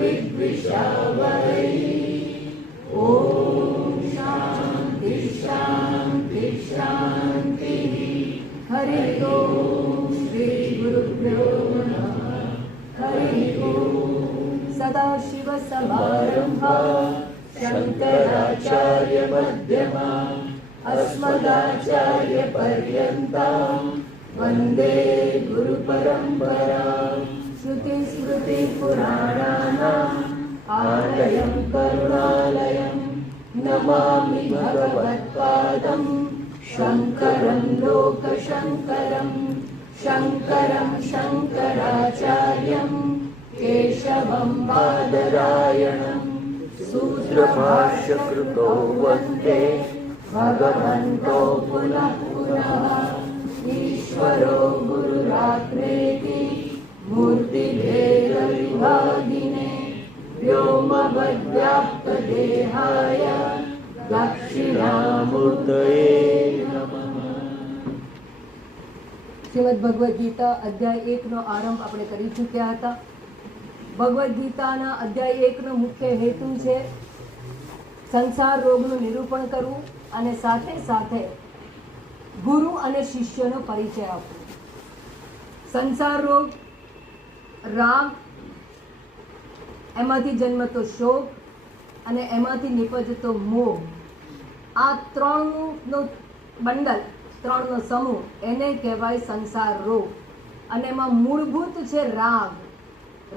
विद्विषावहै। ॐ शान्ति शान्ति शान्तिः। हरि ओम श्री गुरुभ्यो नमः। हरि ओम। सदाशिवसमारम्भाः शङ्कराचार्यमध्यमाः अस्मदाचार्यपर्यन्तां वन्दे गुरुपरम्पराम्। श्रुतिस्मृतिपुराणानाम् आलयं करुणालयं नमामि भगवत्पादं शङ्करं लोकशङ्करं। शङ्करं शङ्कराचार्यं केशवं बादरायणं सूत्रभाष्यकृतो वन्दे भगवन्तो पुनः पुनः। ईश्वरो गुरुरात्मेति मूर्तिभेदविभागिने व्योमवद्व्याप्तदेहाय दक्षिणामूर्तये नमः। શ્રીમદ ભગવદ્ ગીતા અધ્યાય 1 નો આરંભ આપણે કરી ચૂક્યા હતા. ભગવદ્ ગીતાના અધ્યાય 1 નો મુખ્ય હેતુ છે સંસાર રોગનું નિરૂપણ કરવું અને સાથે સાથે ગુરુ અને શિષ્યનો પરિચય આપવો. સંસાર રોગ, રાગ, એમાંથી જન્મતો શોક અને એમાંથી નિપજતો મોહ, આ ત્રણનો બંડલ, ત્રણનો સમૂહ, એને કહેવાય સંસાર રોગ. અને એમાં મૂળભૂત છે રાગ.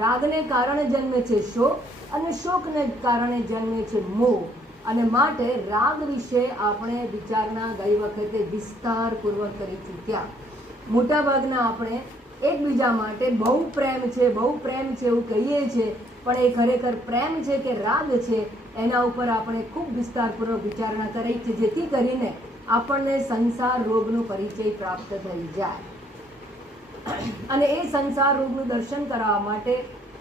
રાગને કારણે જન્મે છે શોક અને શોકને કારણે જન્મે છે મોહ. અને માટે રાગ વિશે આપણે વિચારણા ગઈ વખતે વિસ્તારપૂર્વક કરી ચૂક્યા. મોટાભાગના આપણે એકબીજા માટે બહુ પ્રેમ છે એવું કહીએ છીએ, પણ એ ખરેખર પ્રેમ છે કે રાગ છે એના ઉપર આપણે ખૂબ વિસ્તારપૂર્વક વિચારણા કરી છે, જેથી કરીને આપણને સંસાર રોગનો પરિચય પ્રાપ્ત થઈ જાય. અને એ સંસાર રોગનું દર્શન કરાવવા માટે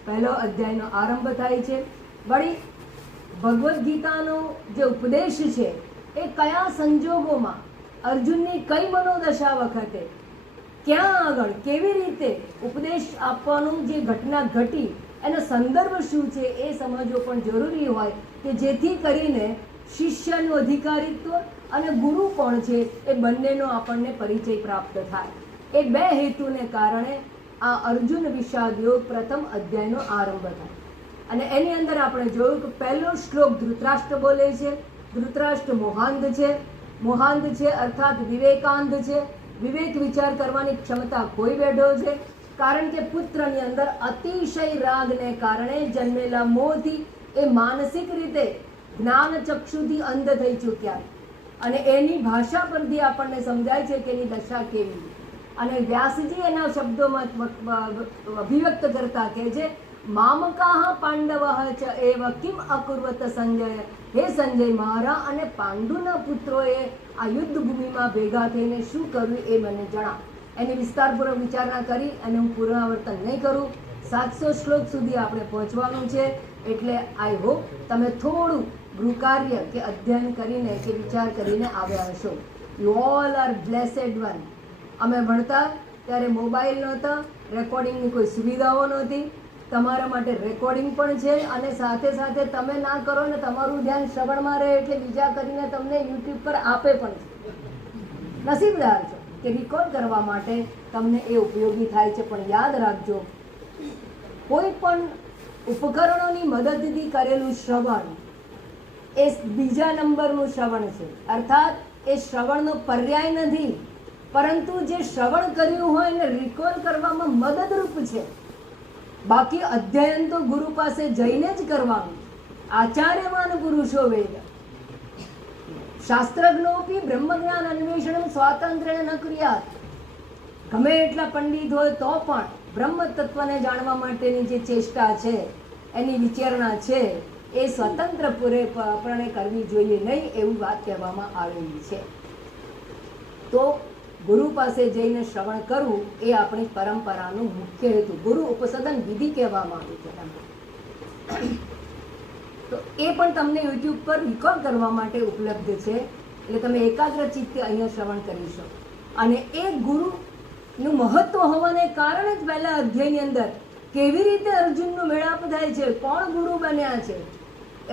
પહેલો અધ્યાયનો આરંભ થાય છે. વળી ભગવદ્ ગીતાનો જે ઉપદેશ છે એ કયા સંજોગોમાં, અર્જુનની કઈ મનોદશા વખતે, ક્યાં આગળ, કેવી રીતે ઉપદેશ આપવાનું જે ઘટના ઘટી એનો સંદર્ભ શું છે એ સમજવો પણ જરૂરી હોય, કે જેથી કરીને શિષ્યનું અધિકારીત્વ અને ગુરુ કોણ છે એ બંનેનો આપણને પરિચય પ્રાપ્ત થાય. એ બે હેતુને કારણે આ અર્જુન વિષાદ યોગ પ્રથમ અધ્યાયનો આરંભ થાય. અને એની અંદર આપણે જોયું કે પહેલો શ્લોક ધૃતરાષ્ટ્ર બોલે છે. ધૃતરાષ્ટ્ર મોહાંધ છે અર્થાત વિવેકાંધ છે. વિવેક વિચાર કરવાની ક્ષમતા ખોઈ બેઠો છે, કારણ કે પુત્રની અંદર અતિશય રાગને કારણે જન્મેલા મોહથી એ માનસિક રીતે જ્ઞાન ચક્ષુથી અંધ થઈ ચૂક્યા. અને એની ભાષા પરથી આપણને સમજાય છે કે એની દશા કેવી. અને વ્યાસજી એના શબ્દોમાં અભિવ્યક્ત કરતા કહે છે, મામકાહ પાંડવઃ ચ એવ કિમ અકુર્વત સંજય. હે સંજય, મારા અને પાંડુના પુત્રોએ આ યુદ્ધ ભૂમિમાં ભેગા થઈને શું કર્યું એ મને જણાવ. એની વિસ્તારપૂર્વક વિચારણા કરી અને હું પુનરાવર્તન નહીં કરું. 700 શ્લોક સુધી આપણે પહોંચવાનું છે, એટલે આઈ હોપ તમે થોડું ગૃહકાર્ય કે અધ્યયન કરીને કે વિચાર કરીને આવ્યા હશો. You all are બ્લેસેડ one. અમે ભણતા ત્યારે મોબાઈલ નહોતા, રેકોર્ડિંગની કોઈ સુવિધાઓ નહોતી. તમારા માટે રેકોર્ડિંગ પણ છે, અને સાથે સાથે તમે ના કરો ને તમારું ધ્યાન શ્રવણમાં રહે એટલે બીજા કરીને તમને યુટ્યુબ પર આપે પણ છે. નસીબદાર છો કે રેકોર્ડ કરવા માટે તમને એ ઉપયોગી થાય છે. પણ યાદ રાખજો, કોઈ પણ ઉપકરણોની મદદથી કરેલું શ્રવણ એ બીજા નંબરનું શ્રવણ છે. અર્થાત એ શ્રવણનો પર્યાય નથી, પરંતુ જે શ્રવણ કર્યું હોય એને રિકોલ કરવામાં મદદરૂપ છે. બાકી અધ્યયન તો ગુરુ પાસે જઈને જ કરવાનું. આચાર્યમાન પુરુષો વેદ શાસ્ત્રજ્ઞોપી બ્રહ્મજ્ઞાન અન્વેષણ સ્વાતંત્ર્ય ન ક્રિયાત. ગમે એટલા પંડિત હોય તો પણ બ્રહ્મ તત્વને જાણવા માટેની જે ચેષ્ટા છે, એની વિચારણા છે, એ સ્વતંત્ર પૂરેપણે કરવી જોઈએ નહીં, એવું વાત કહેવામાં આવેલી છે. તો ગુરુ પાસે જઈને શ્રવણ કરવું એ આપણી પરંપરાનું મુખ્ય હેતુ. ગુરુ ઉપસદન વિધિ કહેવામાં આવી છે. તો એ પણ તમને યુટ્યુબ પર રેકોર્ડ કરવા માટે ઉપલબ્ધ છે, એટલે તમે એકાગ્ર ચિત્તે અહીંયા શ્રવણ કરી શકો. અને એ ગુરુનું મહત્વ હોવાને કારણે જ પહેલા અધ્યાયની અંદર કેવી રીતે અર્જુનનો મેળાપ થાય છે, કોણ ગુરુ બન્યા છે,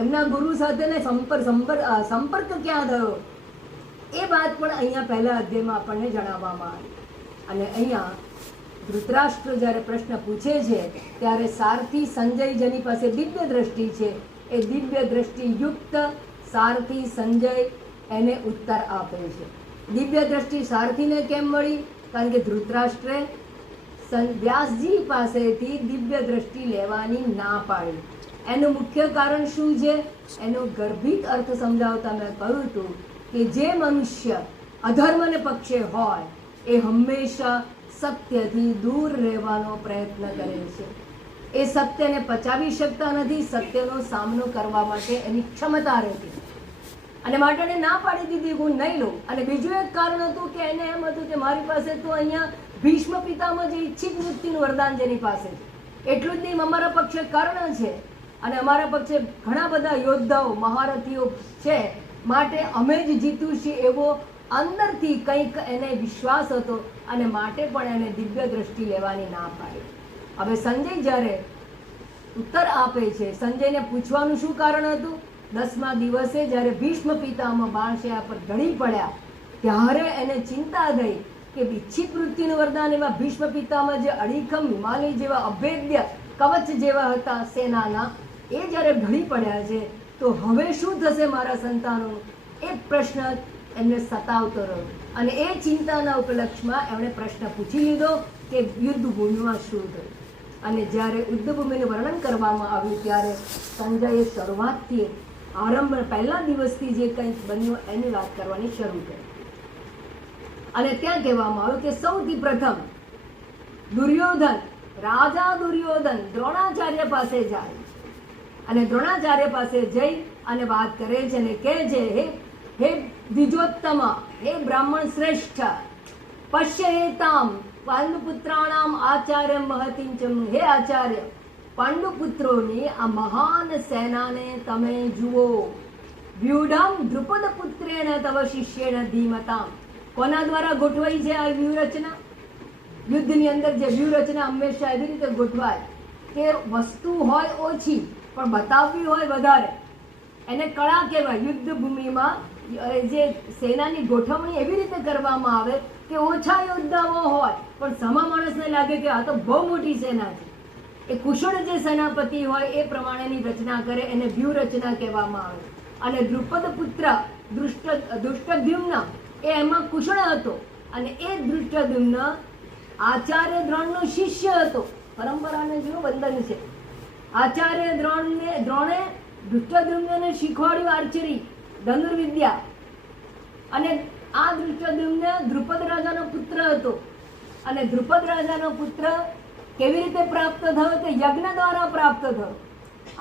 એમના ગુરુ સાથેને સંપર્ક ક્યાં થયો, એ વાત પણ અહીંયા પહેલા અધ્યાયમાં આપણને જણાવવામાં આવી. અને અહીંયા ધૃતરાષ્ટ્ર જ્યારે પ્રશ્ન પૂછે છે ત્યારે સારથી સંજય જેની પાસે દિવ્ય દ્રષ્ટિ છે, એ દિવ્ય દ્રષ્ટિ યુક્ત સારથી સંજય એને ઉત્તર આપે છે. દિવ્ય દ્રષ્ટિ સારથીને કેમ મળી? કારણ કે ધૃતરાષ્ટ્રે વ્યાસજી પાસેથી દિવ્ય દ્રષ્ટિ લેવાની ના પાડી. એનું મુખ્ય કારણ શું છે? એનો ગર્ભિત અર્થ સમજાવતા મેં કહ્યું હતું કે જે મનુષ્ય અધર્મને પક્ષે હોય એ હંમેશા સત્યથી દૂર રહેવાનો પ્રયત્ન કરે છે. એ સત્યને પચાવી શકતા નથી, સત્યનો સામનો કરવા માટે એની ક્ષમતા રહેતી, અને માટે એને ના પાડી દીધી, હું નહીં લઉં. અને બીજું એક કારણ હતું કે એને એમ હતું કે મારી પાસે તો અહીંયા ભીષ્મ પિતામહ જે ઈચ્છિત મૃત્યુનું વરદાન જેની પાસે છે, એટલું જ નહીં, અમારા પક્ષે કર્ણ છે અને અમારા પક્ષે ઘણા બધા યોદ્ધાઓ મહારથીઓ છે, માટે અમે જ જીતું એવો અંદરથી કંઈક એને વિશ્વાસ હતો, અને માટે પણ એને દિવ્ય દ્રષ્ટિ લેવાની ના પાડી. હવે સંજય જ્યારે ઉત્તર આપે છે, સંજયને પૂછવાનું શું કારણ હતું? 10મા દિવસે જ્યારે ભીષ્મ પિતામહ બાણશિયા પર ઢળી પડ્યા ત્યારે એને ચિંતા થઈ કે ઈચ્છિત મૃત્યુનું વરદાન એવા ભીષ્મ પિતામહ જે અડીખમ હિમાલય જેવા અભેદ્ય કવચ જેવા હતા સેનાના, એ જ્યારે ઢળી પડ્યા છે તો હવે શું થશે મારા સંતાનોનું? એ પ્રશ્ન એમને સતાવતો રહ્યો, અને એ ચિંતાના ઉપલક્ષમાં એમણે પ્રશ્ન પૂછી લીધો કે યુદ્ધ ભૂમિમાં શું થયું. અને જ્યારે યુદ્ધ ભૂમિનું વર્ણન કરવામાં આવ્યું ત્યારે સંજયે શરૂઆતથી આરંભ પહેલા દિવસથી જે કંઈક બન્યું એની વાત કરવાની શરૂ કરી. અને ત્યાં કહેવામાં આવ્યું કે સૌથી પ્રથમ દુર્યોધન, રાજા દુર્યોધન દ્રોણાચાર્ય પાસે જાય, અને દ્રોણાચાર્ય પાસે જઈ અને વાત કરે છે અને કહે છે, હે દ્વિજોત્તમ, હે બ્રાહ્મણ શ્રેષ્ઠ, પશ્યેતામ પાંડુપુત્રાણામ આચાર્ય મહતિંચમ, હે આચાર્ય, પાંડુપુત્રોની આ મહાન સેનાને તમે જુઓ. વ્યુઢમ દ્રુપદ પુત્રેણ તવ શિષ્યેણ ધીમતામ. કોના દ્વારા ગોઠવાઈ છે આ વ્યૂહરચના? યુદ્ધની અંદર જે વ્યૂહરચના હંમેશા એવી રીતે ગોઠવાય કે વસ્તુ હોય ઓછી પણ બતાવવી હોય વધારે, એને કળા કહેવાય. યુદ્ધ ભૂમિમાં જે સેનાની ગોઠવણી એવી રીતે કરવામાં આવે કે ઓછા યોદ્ધાઓ હોય પણ સમા માણસને લાગે કે આ તો બહુ મોટી સેના છે. એ કુશળ જે સેનાપતિ હોય એ પ્રમાણેની રચના કરે, એને વ્યૂહરચના કહેવામાં આવે. અને દ્રુપદ પુત્ર દૃષ્ટદ્યુમ્ન એ એમાં કુશળ હતો, અને એ દૃષ્ટદ્યુમ્ન આચાર્ય દ્રોણનો શિષ્ય હતો. પરંપરાને જો બંધન છે. આચાર્ય દ્રોણે દૃષ્ટદ્યુમ્નને શીખવાડ્યું આર્ચરી, ધનુર્વિદ્યા. અને આ દૃષ્ટદ્યુમ્ન દ્રુપદ રાજાનો પુત્ર હતો, અને દ્રુપદ રાજાનો પુત્ર કેવી રીતે પ્રાપ્ત થયો? તે યજ્ઞ દ્વારા પ્રાપ્ત થયો.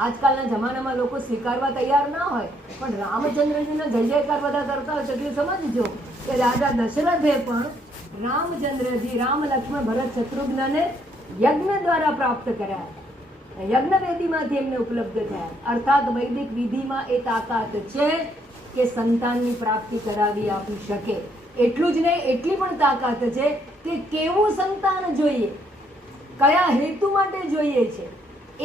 આજકાલના જમાનામાં લોકો સ્વીકારવા તૈયાર ના હોય, પણ રામચંદ્રજીના જય જયકાર બધા કરતા હોય એટલે સમજજો કે રાજા દશરથે પણ રામચંદ્રજી, રામ, લક્ષ્મણ, ભરત, શત્રુઘ્નને યજ્ઞ દ્વારા પ્રાપ્ત કર્યા. યજ્ઞ વેદીમાંથી એમને ઉપલબ્ધ થયા. અર્થાત વૈદિક વિધિમાં એ તાકાત છે કે સંતાનની પ્રાપ્તિ કરાવી આપી શકે. એટલું જ નહીં, એટલી પણ તાકાત છે કે કેવું સંતાન જોઈએ, કયા હેતુ માટે જોઈએ છે,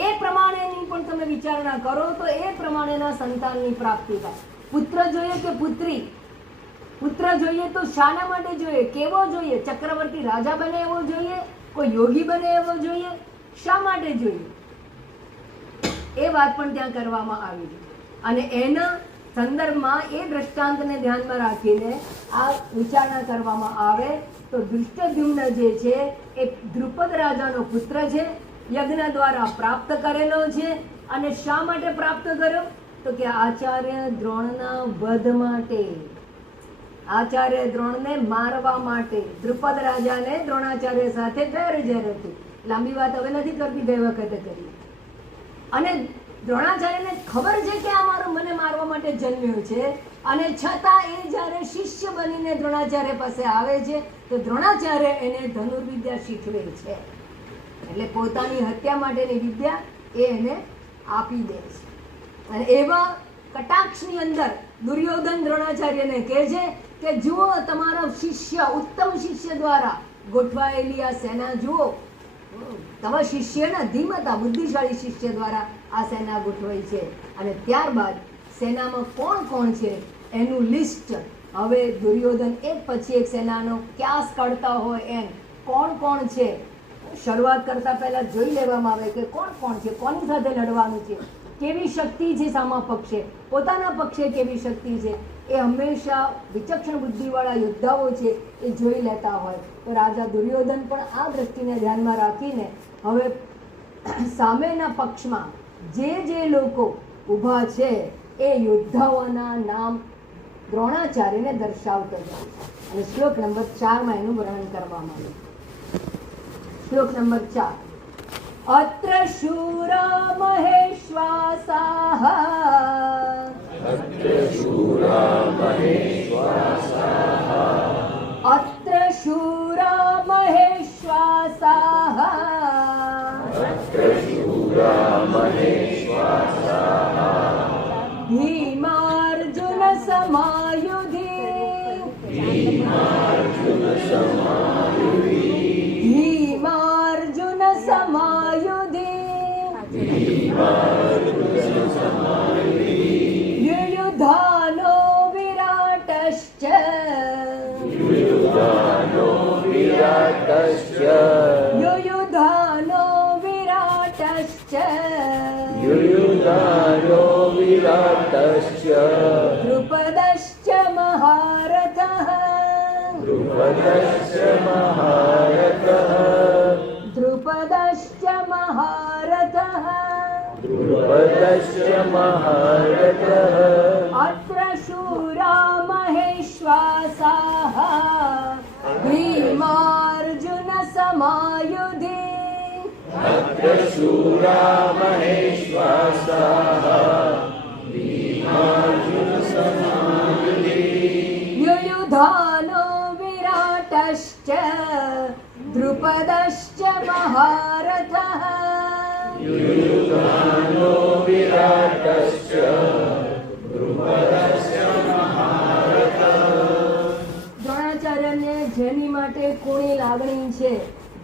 એ પ્રમાણેની પણ તમે વિચારણા કરો તો એ પ્રમાણેના સંતાનની પ્રાપ્તિ થાય. પુત્ર જોઈએ કે પુત્રી? પુત્ર જોઈએ તો શાના માટે જોઈએ, કેવો જોઈએ? ચક્રવર્તી રાજા બને એવો જોઈએ, કોઈ યોગી બને એવો જોઈએ, શા માટે જોઈએ? એ વાત પણ ત્યાં કરવામાં આવી છે. અને એના સંદર્ભમાં એ દ્રષ્ટાંતને ધ્યાનમાં રાખીને આ વિચારણા કરવામાં આવે તો દૃષ્ટદ્યુમ્ન જે છે એ દ્રુપદ રાજાનો પુત્ર છે, યજ્ઞ દ્વારા પ્રાપ્ત કરેલો છે. અને શા માટે પ્રાપ્ત કર્યો? તો કે આચાર્ય દ્રોણના વધ માટે, આચાર્ય દ્રોણને મારવા માટે. દ્રુપદ રાજાને દ્રોણાચાર્ય સાથે વેર ઝેર હતી. લાંબી વાત હવે નથી કરતી, ગઈ વખતે કરી. અને દ્રોણાચાર્યને ખબર છે કે આ મને મારવા માટે જન્મ્યો છે, અને છતાં એ જ્યારે શિષ્ય બનીને દ્રોણાચાર્ય પાસે આવે છે તો દ્રોણાચાર્ય એને ધનુર્વિદ્યા શીખવે છે. એટલે પોતાની હત્યા માટેની વિદ્યા એ એને આપી દે છે. અને એવા કટાક્ષની અંદર દુર્યોધન દ્રોણાચાર્યને કહે છે કે જુઓ, તમારા શિષ્ય, ઉત્તમ શિષ્ય દ્વારા ગોઠવાયેલી આ સેના જુઓ. તવ શિષ્યના ધીમતા, બુદ્ધિશાળી શિષ્ય દ્વારા આ સેના ગોઠવાઈ છે. અને ત્યારબાદ સેનામાં કોણ કોણ છે એનું લિસ્ટ હવે દુર્યોધન એક પછી એક સેનાનો ક્યાસ કાઢતા હોય એમ કોણ કોણ છે શરૂઆત કરતા પહેલા જોઈ લેવામાં આવે કે કોણ કોણ છે, કોની સાથે લડવાનું છે, કેવી શક્તિ છે સામા પક્ષે, પોતાના પક્ષે કેવી શક્તિ છે, એ હંમેશા વિચક્ષણ બુદ્ધિવાળા યોદ્ધાઓ છે એ જોઈ લેતા હોય. તો રાજા દુર્યોધન પણ આ દ્રષ્ટિને ધ્યાનમાં રાખીને હવે સામેના પક્ષમાં જે લોકો ઊભા છે એ યોદ્ધાઓના નામ દ્રોણાચાર્યને દર્શાવતો જાય. અને શ્લોક નંબર 4 એનું વર્ણન કરવામાં આવ્યું. શ્લોક નંબર 4. અત્ર શૂરા મહેશ્વાસાઃ અત્ર શૂરા મહેશ્વાસાઃ ભીમાર્જુન સમાયુધિ યુયુધાનો વિરાટશ્ચ દ્રુપદશ્ચ મહારથઃ અત્ર શૂરા મહેશ્વાસાઃ ભીમાર્જુન સમાયુધિ યુયુધાનો વિરાટશ્ચ દ્રુપદશ્ચ મહારથઃ દ્રોણાચાર્યને જેની માટે કોની લાગણી છે,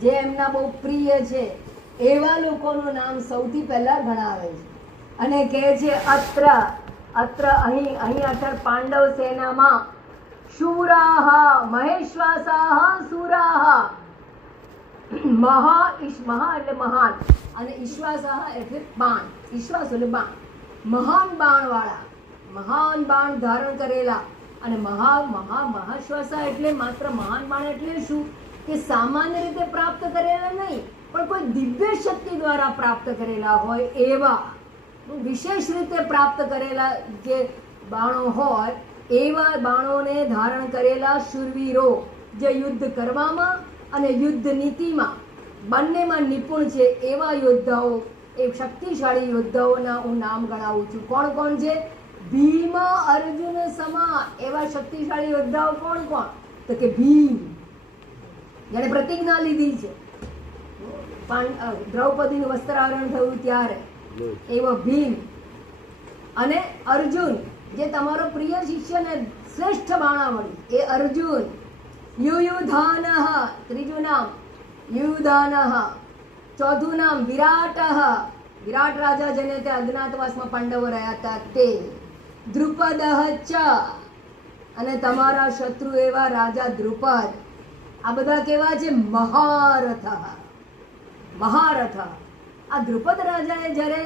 જે એમના બહુ પ્રિય છે એવા લોકોનું નામ સૌથી પહેલા ગણાવે છે અને કહે છે અત્ર અહીં અત્યારે પાંડવ સેનામાં શૂરાહ મહેશ્વાસાહ સુરાહ, મહા એટલે મહાન અને ઈશ્વાસાહ એટલે બાણ, ઈશ્વાસ એટલે બાણ, મહાન બાણવાળા, મહાન બાણ ધારણ કરેલા. અને મહાશ્વાસા એટલે માત્ર મહાન બાણ એટલે શું કે સામાન્ય રીતે પ્રાપ્ત કરેલા નહીં પણ કોઈ દિવ્ય શક્તિ દ્વારા પ્રાપ્ત કરેલા હોય એવા, વિશેષ રીતે પ્રાપ્ત કરેલા જે બાણો હોય એવા બાણોને ધારણ કરેલા શૂરવીરો જે યુદ્ધ કરવામાં અને યુદ્ધ નીતિમાં બંનેમાં નિપુણ છે એવા યોદ્ધાઓ, એ શક્તિશાળી યોદ્ધાઓના હું નામ ગણાવું છું. કોણ કોણ છે? ભીમ અર્જુન સમા એવા શક્તિશાળી યોદ્ધાઓ કોણ કોણ? તો કે ભીમ, જેને પ્રતિજ્ઞા લીધી છે દ્રૌપદીનું વસ્ત્રાહરણ થયું ત્યારે, એવો ભીમ. અને અર્જુન જે તમારો પ્રિય શિષ્ય ને શ્રેષ્ઠ બાણાવળી એ અર્જુન. યુયુધાનઃ ત્રીજું નામ યુયુધાનઃ, ચોથું નામ વિરાટઃ, વિરાટ રાજા જેને તે અજ્ઞાતવાસમાં પાંડવો રહ્યા હતા તે. દ્રુપદઃ ચ, અને તમારા શત્રુ એવા રાજા દ્રુપદ. આ બધા કેવા છે? મહારથ. મહારથ. આ દ્રુપદ રાજાએ જ્યારે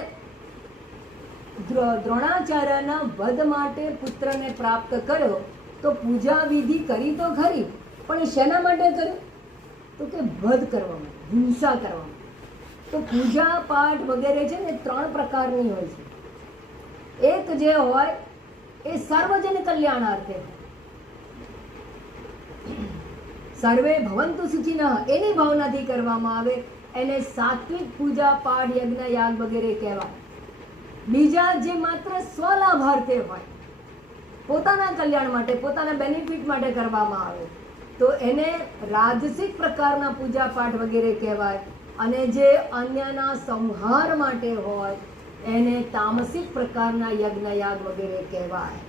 દ્રોણાચાર્યના વધ માટે પુત્રને પ્રાપ્ત કર્યો તો પૂજા વિધિ કરી તો ખરી, પણ શેના માટે કર્યું? તો કે વધ કરવા માટે, હિંસા કરવા માટે. તો પૂજા પાઠ વગેરે છે ને 3 પ્રકારની હોય છે. એક જે હોય એ સાર્વજનિક કલ્યાણાર્થે, સર્વે ભવંતુ સુખિનઃ એની ભાવનાથી કરવામાં આવે, એને સાત્વિક પૂજા પાઠ યજ્ઞ યાગ વગેરે કહેવાય. બીજા જે માત્ર સ્વલાભાર્થે હોય, પોતાના કલ્યાણ માટે, પોતાના બેનિફિટ માટે કરવામાં આવે તો એને રાજસિક પ્રકારના પૂજા પાઠ વગેરે કહેવાય. અને જે અન્યના સંહાર માટે હોય એને તામસિક પ્રકારના યજ્ઞ યાગ વગેરે કહેવાય.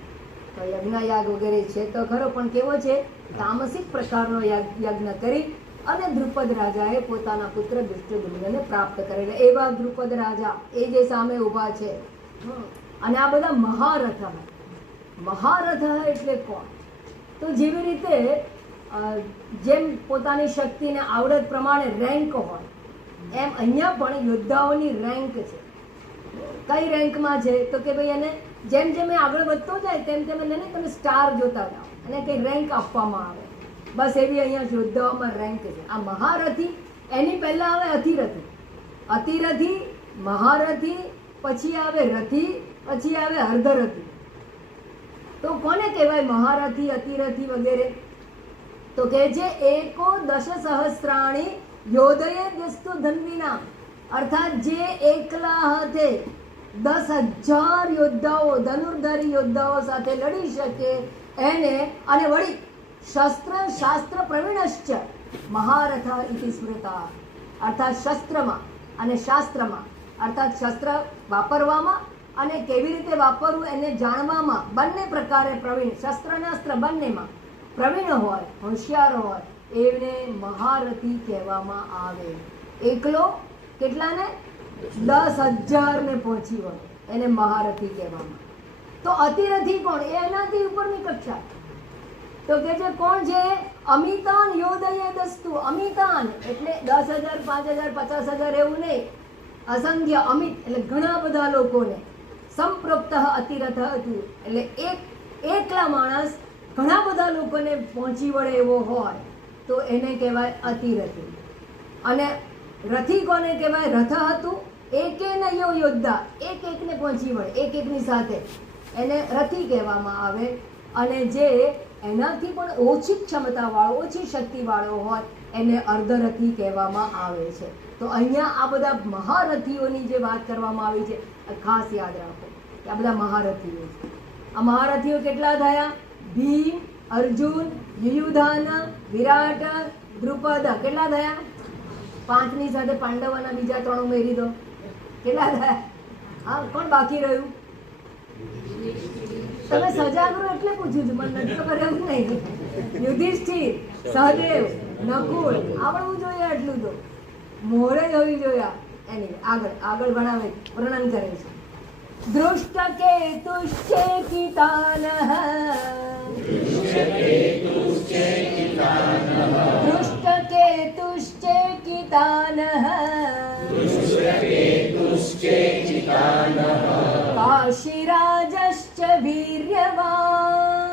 તો યજ્ઞ યાગ વગેરે છે તો ખરો, પણ કેવો છે? તામસિક પ્રકારનો યજ્ઞ કરી અને દ્રુપદ રાજાએ પોતાના પુત્ર દૃષ્ટદ્યુમ્નને પ્રાપ્ત કરેલા. એવા દ્રુપદ રાજા એ જે સામે ઊભા છે. અને આ બધા મહારથ. મહારથ એટલે કોણ? તો જેવી રીતે જેમ પોતાની શક્તિને આવડત પ્રમાણે રેન્ક હોય, એમ અહીંયા પણ યોદ્ધાઓની રેન્ક છે. કઈ રેન્કમાં છે? તો કે ભાઈ એને જેમ જેમ એ આગળ વધતો જાય તેમ તેમ એને તમે સ્ટાર જોતા જાઓ અને કંઈ રેન્ક આપવામાં આવે. બસ એવી અહીંયા યોદ્ધાઓમાં રેન્ક છે. આ મહારથી, એની પહેલા આવે અતિરથી. અતિરથી, મહારથી, પછી આવે રથી, પછી આવે અર્ધરથી. તો કોને કહેવાય મહારથી, અતિરથી વગેરે? તો કે છે એકો દશ સહસ્રાણી યોધયે દસ્તુ ધન્વીના, અર્થાત જે એકલા હાથે 10,000 યોદ્ધાઓ, ધનુર્ધારી યોદ્ધાઓ સાથે લડી શકે એને, અને વળી શસ્ત્ર શાસ્ત્ર પ્રવીણશ્ચ મહારથ ઇતિ સ્મૃતા, અર્થાત શસ્ત્રમાં અને શાસ્ત્રમાં, અર્થાત શસ્ત્ર વાપરવામાં અને કેવી રીતે વાપરવું એને જાણવામાં બંને પ્રકારે પ્રવીણ, શસ્ત્ર અને અસ્ત્ર બંનેમાં પ્રવીણ હોય, હોશિયાર હોય, એને મહારથી કહેવામાં આવે. એકલો કેટલાને? 10,000 ને પહોંચી હોય એને મહારથી કહેવામાં. તો અતિરથી કોણ? એ એનાથી ઉપરની કક્ષા. તો કે છે કોણ છે? અમિતાન યોદયે દસ્તુ. અમિતાન એટલે 10,000, 5,000, 50,000 એવું નહીં, અસંખ્ય. અમિત એટલે ઘણા બધા લોકોને. સંપ્રોક્ત અતિરથ હતું એટલે એકલા માણસ ઘણા બધા લોકોને પહોંચી વળે એવો હોય તો એને કહેવાય અતિરથી. અને રથી કોને કહેવાય? રથ હતું એકે નયો યોદ્ધા, એકને પહોંચી વળે, એકની સાથે, એને રથી કહેવામાં આવે. અને જે એનાથી પણ ઓછી ક્ષમતાવાળો, ઓછી શક્તિવાળો હોય એને અર્ધરથી કહેવામાં આવે છે. તો અહીંયા આ બધા મહારથીઓની જે વાત કરવામાં આવી છે ખાસ યાદ રાખો કે આ બધા મહારથીઓ છે. આ મહારથીઓ કેટલા થયા? ભીમ, અર્જુન, યુયુધાન, વિરાટ, દ્રુપદ. કેટલા થયા? 5ની સાથે પાંડવોના બીજા 3 ઉમેરી દો. કેટલા થયા? હા, કોણ બાકી રહ્યું? તમે સજાગ રહો એટલે પૂછું છું, મને નથી ખબર એવું નહીં. યુધિષ્ઠિર, સહદેવ, નકુળ, આવડવું જોઈએ આટલું તો. મોરે હોવી જોઈએ. એની આગળ ભણાવે, વર્ણન કરે છે. દૃષ્ટકેતુશ્ચેકિતાનઃ, દૃષ્ટકેતુશ્ચેકિતાનઃ, કાશીરાજશ્ચ વીર્યવાન,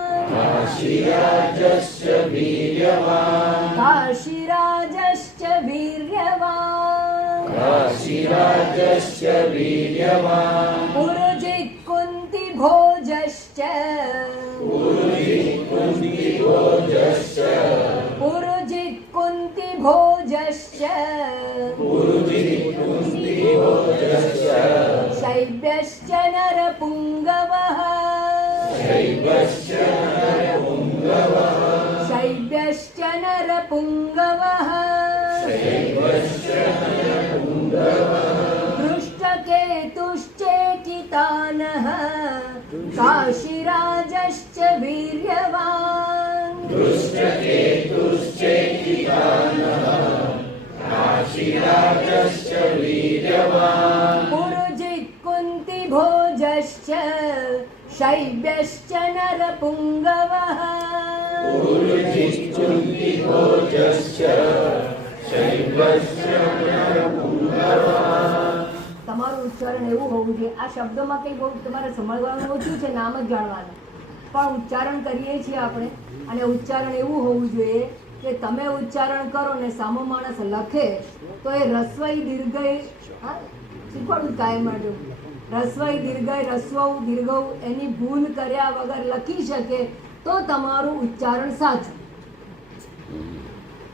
કાશીરાજશ્ચ વીર્યવાન, પુરુજિત કુંતી ભોજશ્ચ, પુરુજિત કુંતી ભોજશ્ચ, શૈબ્યશ્ચ નરપુંગવઃ, શૈબ્યશ્ચ નરપુંગવઃ, દૃષ્ટકેતુશ્ચેકિતાનઃ, કાશીરાજશ્ચ વીર્યવાન, પુરુજિત કુંતી ભોજશ્ચ, શૈબ્યશ્ચ નરપુંગવઃ. તમારું ઉચ્ચારણ એવું હોવું જોઈએ. આ શબ્દોમાં કંઈ બહુ તમારે સમજવાનું ઓછું છે, નામ જ જાણવાનું, પણ ઉચ્ચારણ કરીએ છીએ આપણે, અને ઉચ્ચારણ એવું હોવું જોઈએ કે તમે ઉચ્ચારણ કરો ને સામો માણસ લખે તો એ રસ્વઈ દીર્ઘઈ, શીખવાડું કાયમ માટે, રસ્વઈ દીર્ઘઈ, રસ્વઉ દીર્ઘઉ એની ભૂલ કર્યા વગર લખી શકે તો તમારું ઉચ્ચારણ સાચું.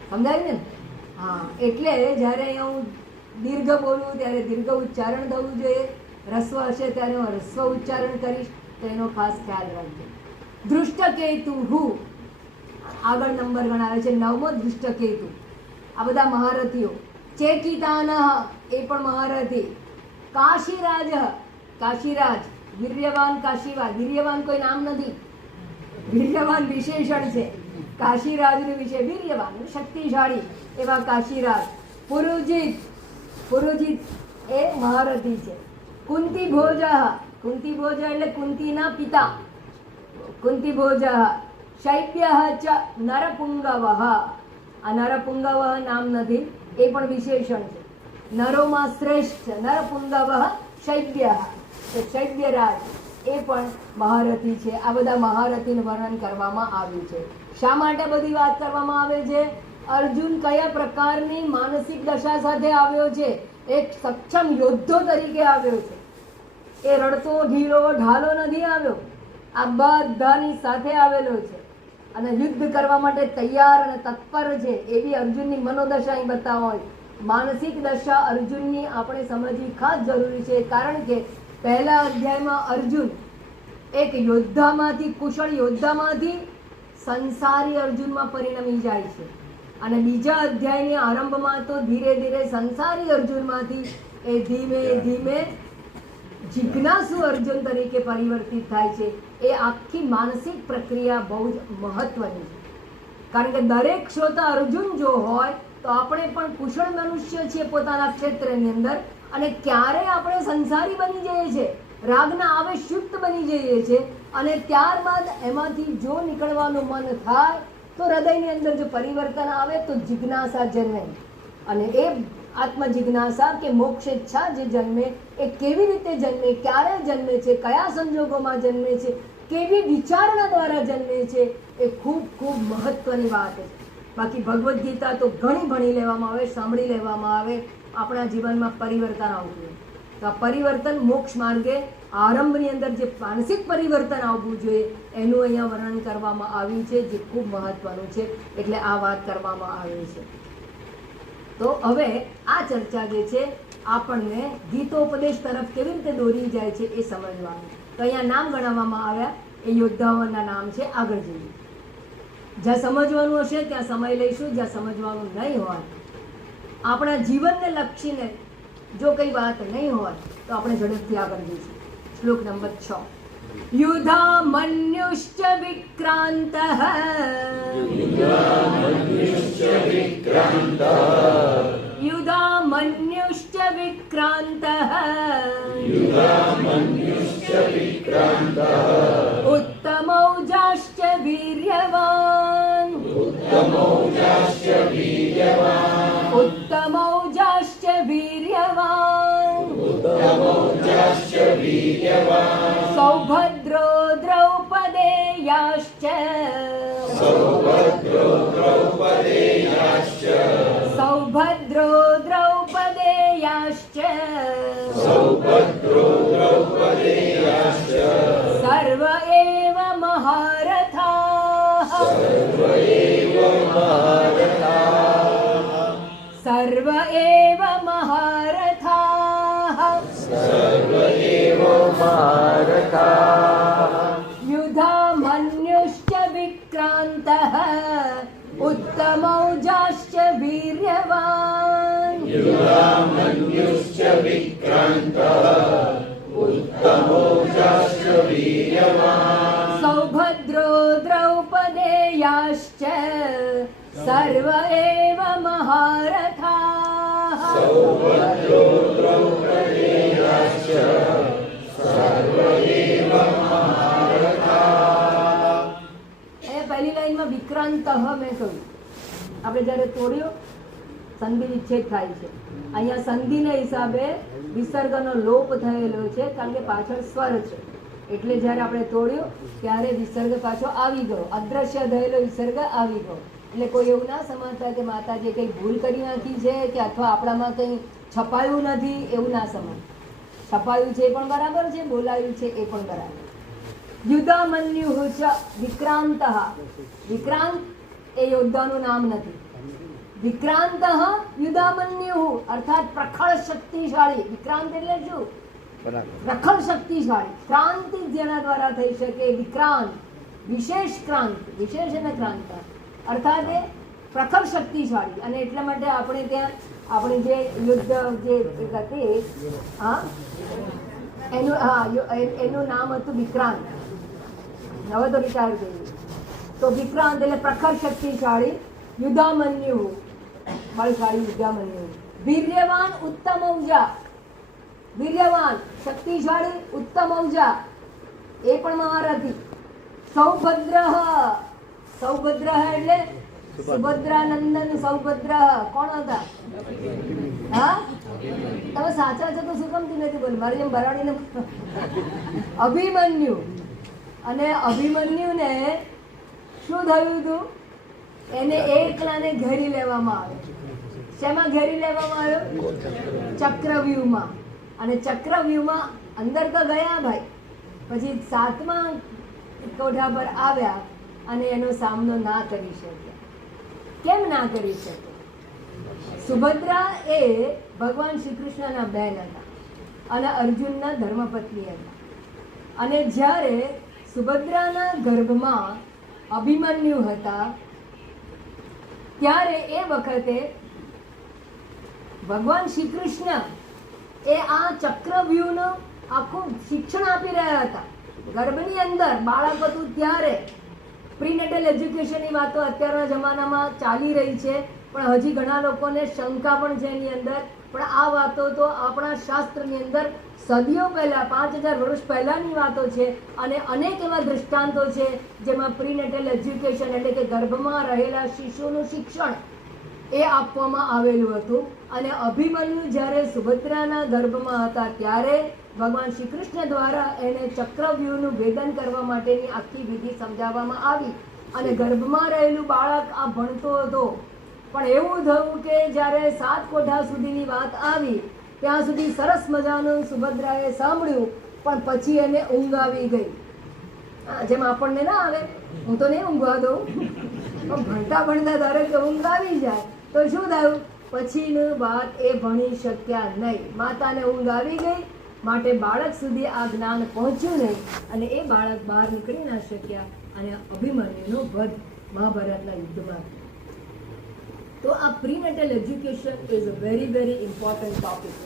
સમજાય ને? હા, એટલે જ્યારે અહીંયા હું દીર્ઘ બોલું ત્યારે દીર્ઘ ઉચ્ચારણ થવું જોઈએ, રસ્વ હશે ત્યારે હું રસ્વ ઉચ્ચારણ કરીશ, તો એનો ખાસ ખ્યાલ રાખજો. દૃષ્ટકેતુ હું આગળ નંબર ગણાવે છે 9મો દૃષ્ટકેતુ. આ બધા મહારથીઓ. ચેકિતાનઃ એ પણ મહારથી. કાશીરાજ, કાશીરાજ, વીર્યવાન, કાશીવાન. વીર્યવાન કોઈ નામ નથી, વીર્યવાન વિશેષણ છે. કાશીરાજ વિશે વીર્યવાન શક્તિશાળી એવા કાશીરાજ. પુરુજીત એ મહારથી છે. કુંતી ભોજા, કુંતી ભોજા એટલે કુંતીના પિતા, કુંતી ભોજા. શૈબ્ય ચ નરપુંગવ, આ નરપુંગવ નામ નથી, એ પણ વિશેષણ છે. નરોમાં શ્રેષ્ઠ નરપુંગવ શૈબ્ય, તો શૈબ્યરાજ એ પણ મહારથી છે. આ બધા મહારથીનું વર્ણન કરવામાં આવ્યું છે. શા માટે બધી વાત કરવામાં આવે છે? અર્જુન કયા પ્રકારની માનસિક દશા સાથે આવ્યો છે? એક સક્ષમ યોદ્ધો તરીકે આવ્યો છે. એ રડતો ઢીલો ઢાલો નથી આવ્યો, આ બધાની સાથે આવેલો છે અને યુદ્ધ કરવા માટે તૈયાર અને તત્પર છે. એવી અર્જુનની મનોદશા અહીં બતાવો. માનસિક દશા અર્જુનની આપણે સમજવી ખાસ જરૂરી છે, કારણ કે પહેલા અધ્યાયમાં અર્જુન એક યોદ્ધામાંથી, કુશળ યોદ્ધામાંથી સંસારી અર્જુનમાં પરિણમી જાય છે અને બીજા અધ્યાયની આરંભમાં તો ધીરે ધીરે સંસારી અર્જુનમાંથી એ ધીમે ધીમે જિજ્ઞાસુ અર્જુન તરીકે પરિવર્તિત થાય છે. એ આખી માનસિક પ્રક્રિયા બહુ જ મહત્વની છે, કારણ કે દરેક શ્રોતા અર્જુન જો હોય તો આપણે પણ કુશળ મનુષ્ય છીએ પોતાના ક્ષેત્રની અંદર, અને ક્યારે આપણે સંસારી બની જઈએ છીએ, રાગના આવેશ યુક્ત બની જઈએ છીએ, અને ત્યારબાદ એમાંથી જો નીકળવાનું મન થાય તો હૃદયની અંદર જો પરિવર્તન આવે તો જિજ્ઞાસા જન્મે. અને એ આત્મજિજ્ઞાસા કે મોક્ષ ઈચ્છા જે જન્મે એ કેવી રીતે જન્મે, ક્યારે જન્મે છે, કયા સંજોગોમાં જન્મે છે, કેવી વિચારણા દ્વારા જન્મે છે, એ ખૂબ ખૂબ મહત્વની વાત છે. બાકી ભગવદ્ ગીતા તો ઘણી ભણી લેવામાં આવે, સાંભળી લેવામાં આવે, આપણા જીવનમાં પરિવર્તન આવતું હોય તો આ પરિવર્તન મોક્ષ માર્ગે આરંભની અંદર જે માનસિક પરિવર્તન આવવું જોઈએ એનું અહીંયા વર્ણન કરવામાં આવ્યું છે, જે ખૂબ મહત્વનું છે. એટલે આ વાત કરવામાં આવી છે. તો હવે આ ચર્ચા જે છે આપણને ગીતોપદેશ તરફ કેવી રીતે દોરી જાય છે એ સમજવાનું. તો અહીંયા નામ ગણાવવામાં આવ્યા, એ યોદ્ધાઓના નામ છે. આગળ જઈએ, જ્યાં સમજવાનું હશે ત્યાં સમય લઈશું, જ્યાં સમજવાનું નહીં હોય, આપણા જીવનને લક્ષીને જો કઈ વાત નહીં હોય તો આપણે ઝડપથી આગળ જઈશું. શ્લોક નંબર 6. યુધામન્યુશ્ચ વિક્રાંતઃ, યુધામન્યુશ્ચ વિક્રાંતઃ, ઉત્તમૌજાશ્ચ વીર્યવાન, ઉત્તમૌજાશ્ચ વીર્યવાન, સૌભદ્રો દ્રૌપદેયાશ્ચ, સૌભદ્રો દ્રૌપદેયાશ્ચ, સર્વ એવ મહારથાઃ, સર્વ એવ મહારથાઃ, યુધામન્યુશ્ચ વિક્રાંતઃ, ઉત્તમૌજાશ્ચ વીર્યવાન, સૌભદ્રો દ્રૌપદેયાશ્ચ, સર્વ એવ મહારથાઃ. પહેલી લાઈનમાં વિક્રાંત મેં કહ્યું, આપણે જ્યારે તોડ્યો સંધિ વિચ્છેદ થાય છે. અહીંયા સંધિના હિસાબે વિસર્ગનો લોપ થયેલો છે, કારણ કે પાછળ સ્વર છે, એટલે જ્યારે આપણે તોડ્યો ત્યારે વિસર્ગ પાછો આવી ગયો, અદ્રશ્ય થયેલો વિસર્ગ આવી ગયો. એટલે કોઈ એવું ના સમજતા કે માતાજીએ કંઈ ભૂલ કરી નાખી છે કે અથવા આપણામાં કંઈ છપાયું નથી, એવું ના સમજ. છપાયું છે એ પણ બરાબર છે, બોલાયું છે એ પણ બરાબર. યુધામન્યુ વિક્રાંત, વિક્રાંત એ યોદ્ધાનું નામ નથી. વિક્રાંત યુધામન્યુ અર્થાત પ્રખર શક્તિશાળી. વિક્રાંત એટલે શું? પ્રખર શક્તિશાળી. ક્રાંતિ જેના દ્વારા થઈ શકે, વિક્રાંત, વિશેષ ક્રાંતિ, વિશેષ અને ક્રાંત અર્થાત એ પ્રખર શક્તિશાળી. અને એટલા માટે આપણે ત્યાં આપણી જે યુદ્ધ જે હતી એનું નામ હતું વિક્રાંત. હવે તો રિટાયર થઈ ગયું. તો વિક્રાંત એટલે પ્રખર શક્તિશાળી, યુદ્ધામન્યુ બળશાળી યુદ્ધામન્યુ, વીર્યવાન ઉત્તમ ઔજા, વીર્યવાન શક્તિશાળી ઉત્તમ ઔજા એ પણ મહારથી, સૌભદ્ર, સૌભદ્ર એટલે સુભદ્રાનંદન સૌભદ્ર કોણ હતા? હા તમે સાચા છો તો શું ગમતી નથી બોલ મારી જેમ બરાડીને. અભિમન્યુ, અને અભિમન્યુને શું થયું હતું? એને એકલાને ઘેરી લેવામાં આવ્યો. શેમાં ઘેરી લેવામાં આવ્યો? ચક્રવ્યૂહમાં. અને ચક્રવ્યૂહમાં અંદર તો ગયા ભાઈ, પછી 7મા કોઠા પર આવ્યા અને એનો સામનો ના કરી શક્યા. કેમ ના કરી શકે? સુભદ્રા એ ભગવાન શ્રી કૃષ્ણના બહેન હતા અને અર્જુનના ધર્મપત્ની હતા. અને જ્યારે સુભદ્રાના ગર્ભમાં અભિમન્યુ હતા ત્યારે એ વખતે ભગવાન શ્રી કૃષ્ણ એ આ ચક્રવ્યૂહનું આખું શિક્ષણ આપી રહ્યા હતા. ગર્ભની અંદર બાળક હતું ત્યારે પ્રીનેટલ એજ્યુકેશનની વાતો અત્યારના જમાનામાં ચાલી રહી છે, પણ હજી ઘણા લોકોને શંકા પણ છે એની અંદર. પણ આ વાતો તો આપણા શાસ્ત્રની અંદર સદીઓ પહેલા 5000 વર્ષ પહેલાની વાતો છે. અને અનેક એવા દૃષ્ટાંતો છે જેમાં પ્રીનેટલ એજ્યુકેશન એટલે કે ગર્ભમાં રહેલા શિશુનું શિક્ષણ એ આપવામાં આવેલું હતું. અને અભિમન્યુ જ્યારે સુભદ્રાના ગર્ભમાં હતા ત્યારે ભગવાન શ્રી કૃષ્ણ દ્વારા એને ચક્રવ્યૂહનું ભેદન કરવા માટેની આખી વિધિ સમજાવવામાં આવી. અને ગર્ભમાં રહેલું બાળક આ ભણતો હતો, પણ એવું થયું કે જ્યારે 7 કોઠા સુધીની વાત આવી ત્યાં સુધી સરસ મજાનું સુભદ્રાએ સાંભળ્યું, પણ પછી એને ઊંઘ આવી ગઈ. જેમ આપણને ના આવે, હું તો નહીં ઊંઘવા દઉં, પણ ભણતા ભણતા ધારે કે ઊંઘ આવી જાય તો શું થયું? પછીનું વાત એ ભણી શક્યા નહીં. માતાને ઊંઘ આવી ગઈ, માટે બાળક સુધી આ જ્ઞાન પહોંચ્યું નહીં અને એ બાળક બહાર નીકળી ના શક્યા અને અભિમન્યુનો વધ મહાભારતના યુદ્ધમાં. તો આ prenatal education is a very very important topic.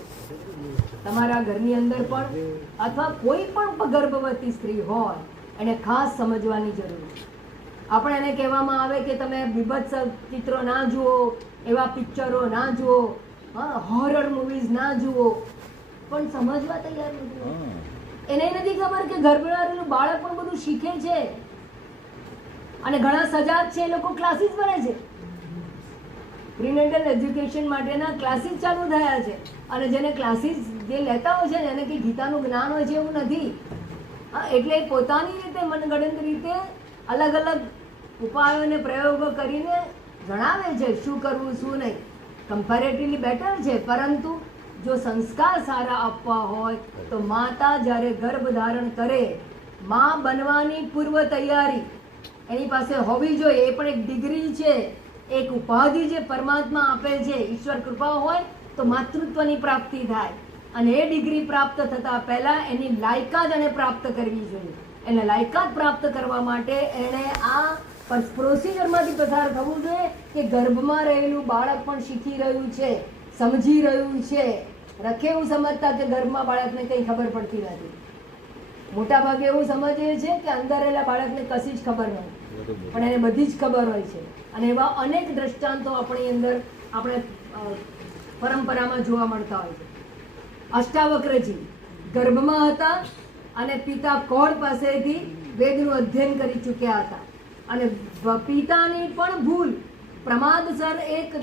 તમારા ઘરની અંદર પણ અથવા કોઈ પણ ગર્ભવતી સ્ત્રી હોય એને ખાસ સમજવાની જરૂર છે. આપણે એને કહેવામાં આવે કે તમે બીભત્સ ચિત્રો ના જુઓ, એવા પિક્ચરો ના જુઓ, હોરર મૂવીઝ ના જુઓ, પણ સમજવા તૈયાર નથી. એને નથી ખબર કે ગર્ભવતીનું બાળક પણ બધું શીખે છે અને ઘણા સજાગ છે. એ લોકો ક્લાસીસ ભરે છે, પ્રીનેટલ એજ્યુકેશન માટેના ક્લાસીસ ચાલુ થયા છે. અને જેને ક્લાસીસ જે લેતા હોય છે એને કંઈ ગીતાનું જ્ઞાન હોય છે એવું નથી. એટલે પોતાની રીતે મનગણત રીતે અલગ અલગ ઉપાયો અને પ્રયોગો કરીને જણાવે છે શું કરવું શું નહીં. કમ્પેરેટિવલી બેટર છે, પરંતુ જો સંસ્કાર સારા આપવા હોય તો માતા જ્યારે ગર્ભ ધારણ કરે, માં બનવાની પૂર્વ તૈયારી એની પાસે હોવી જોઈએ. એ પણ એક ડિગ્રી છે, એક ઉપાધિ જે પરમાત્મા આપે છે. ઈશ્વર કૃપા હોય તો માતૃત્વની પ્રાપ્તિ થાય અને એ ડિગ્રી પ્રાપ્ત થતા પહેલા એની લાયકાત એને પ્રાપ્ત કરવી જોઈએ. એને લાયકાત પ્રાપ્ત કરવા માટે એણે આ પ્રોસિજરમાંથી પસાર થવું જોઈએ કે ગર્ભમાં રહેલું બાળક પણ શીખી રહ્યું છે, સમજી રહ્યું છે. રખે એવું સમજતા કે ગર્ભમાં બાળકને કંઈ ખબર પડતી નથી. મોટા ભાગે એવું સમજીએ છે કે અંદર રહેલા બાળકને કશી જ ખબર નથી, પણ એને બધી જ ખબર હોય છે. અને એવા અનેક દ્રષ્ટાંતો આપણી અંદર આપણે પરંપરામાં જોવા મળતા હોય છે. અષ્ટાવક્રજી ગર્ભમાં હતા અને પિતા કોળ પાસેથી વેદનું અધ્યયન કરી ચૂક્યા હતા. અને પિતાની પણ ભૂલ, પ્રમાદસર એક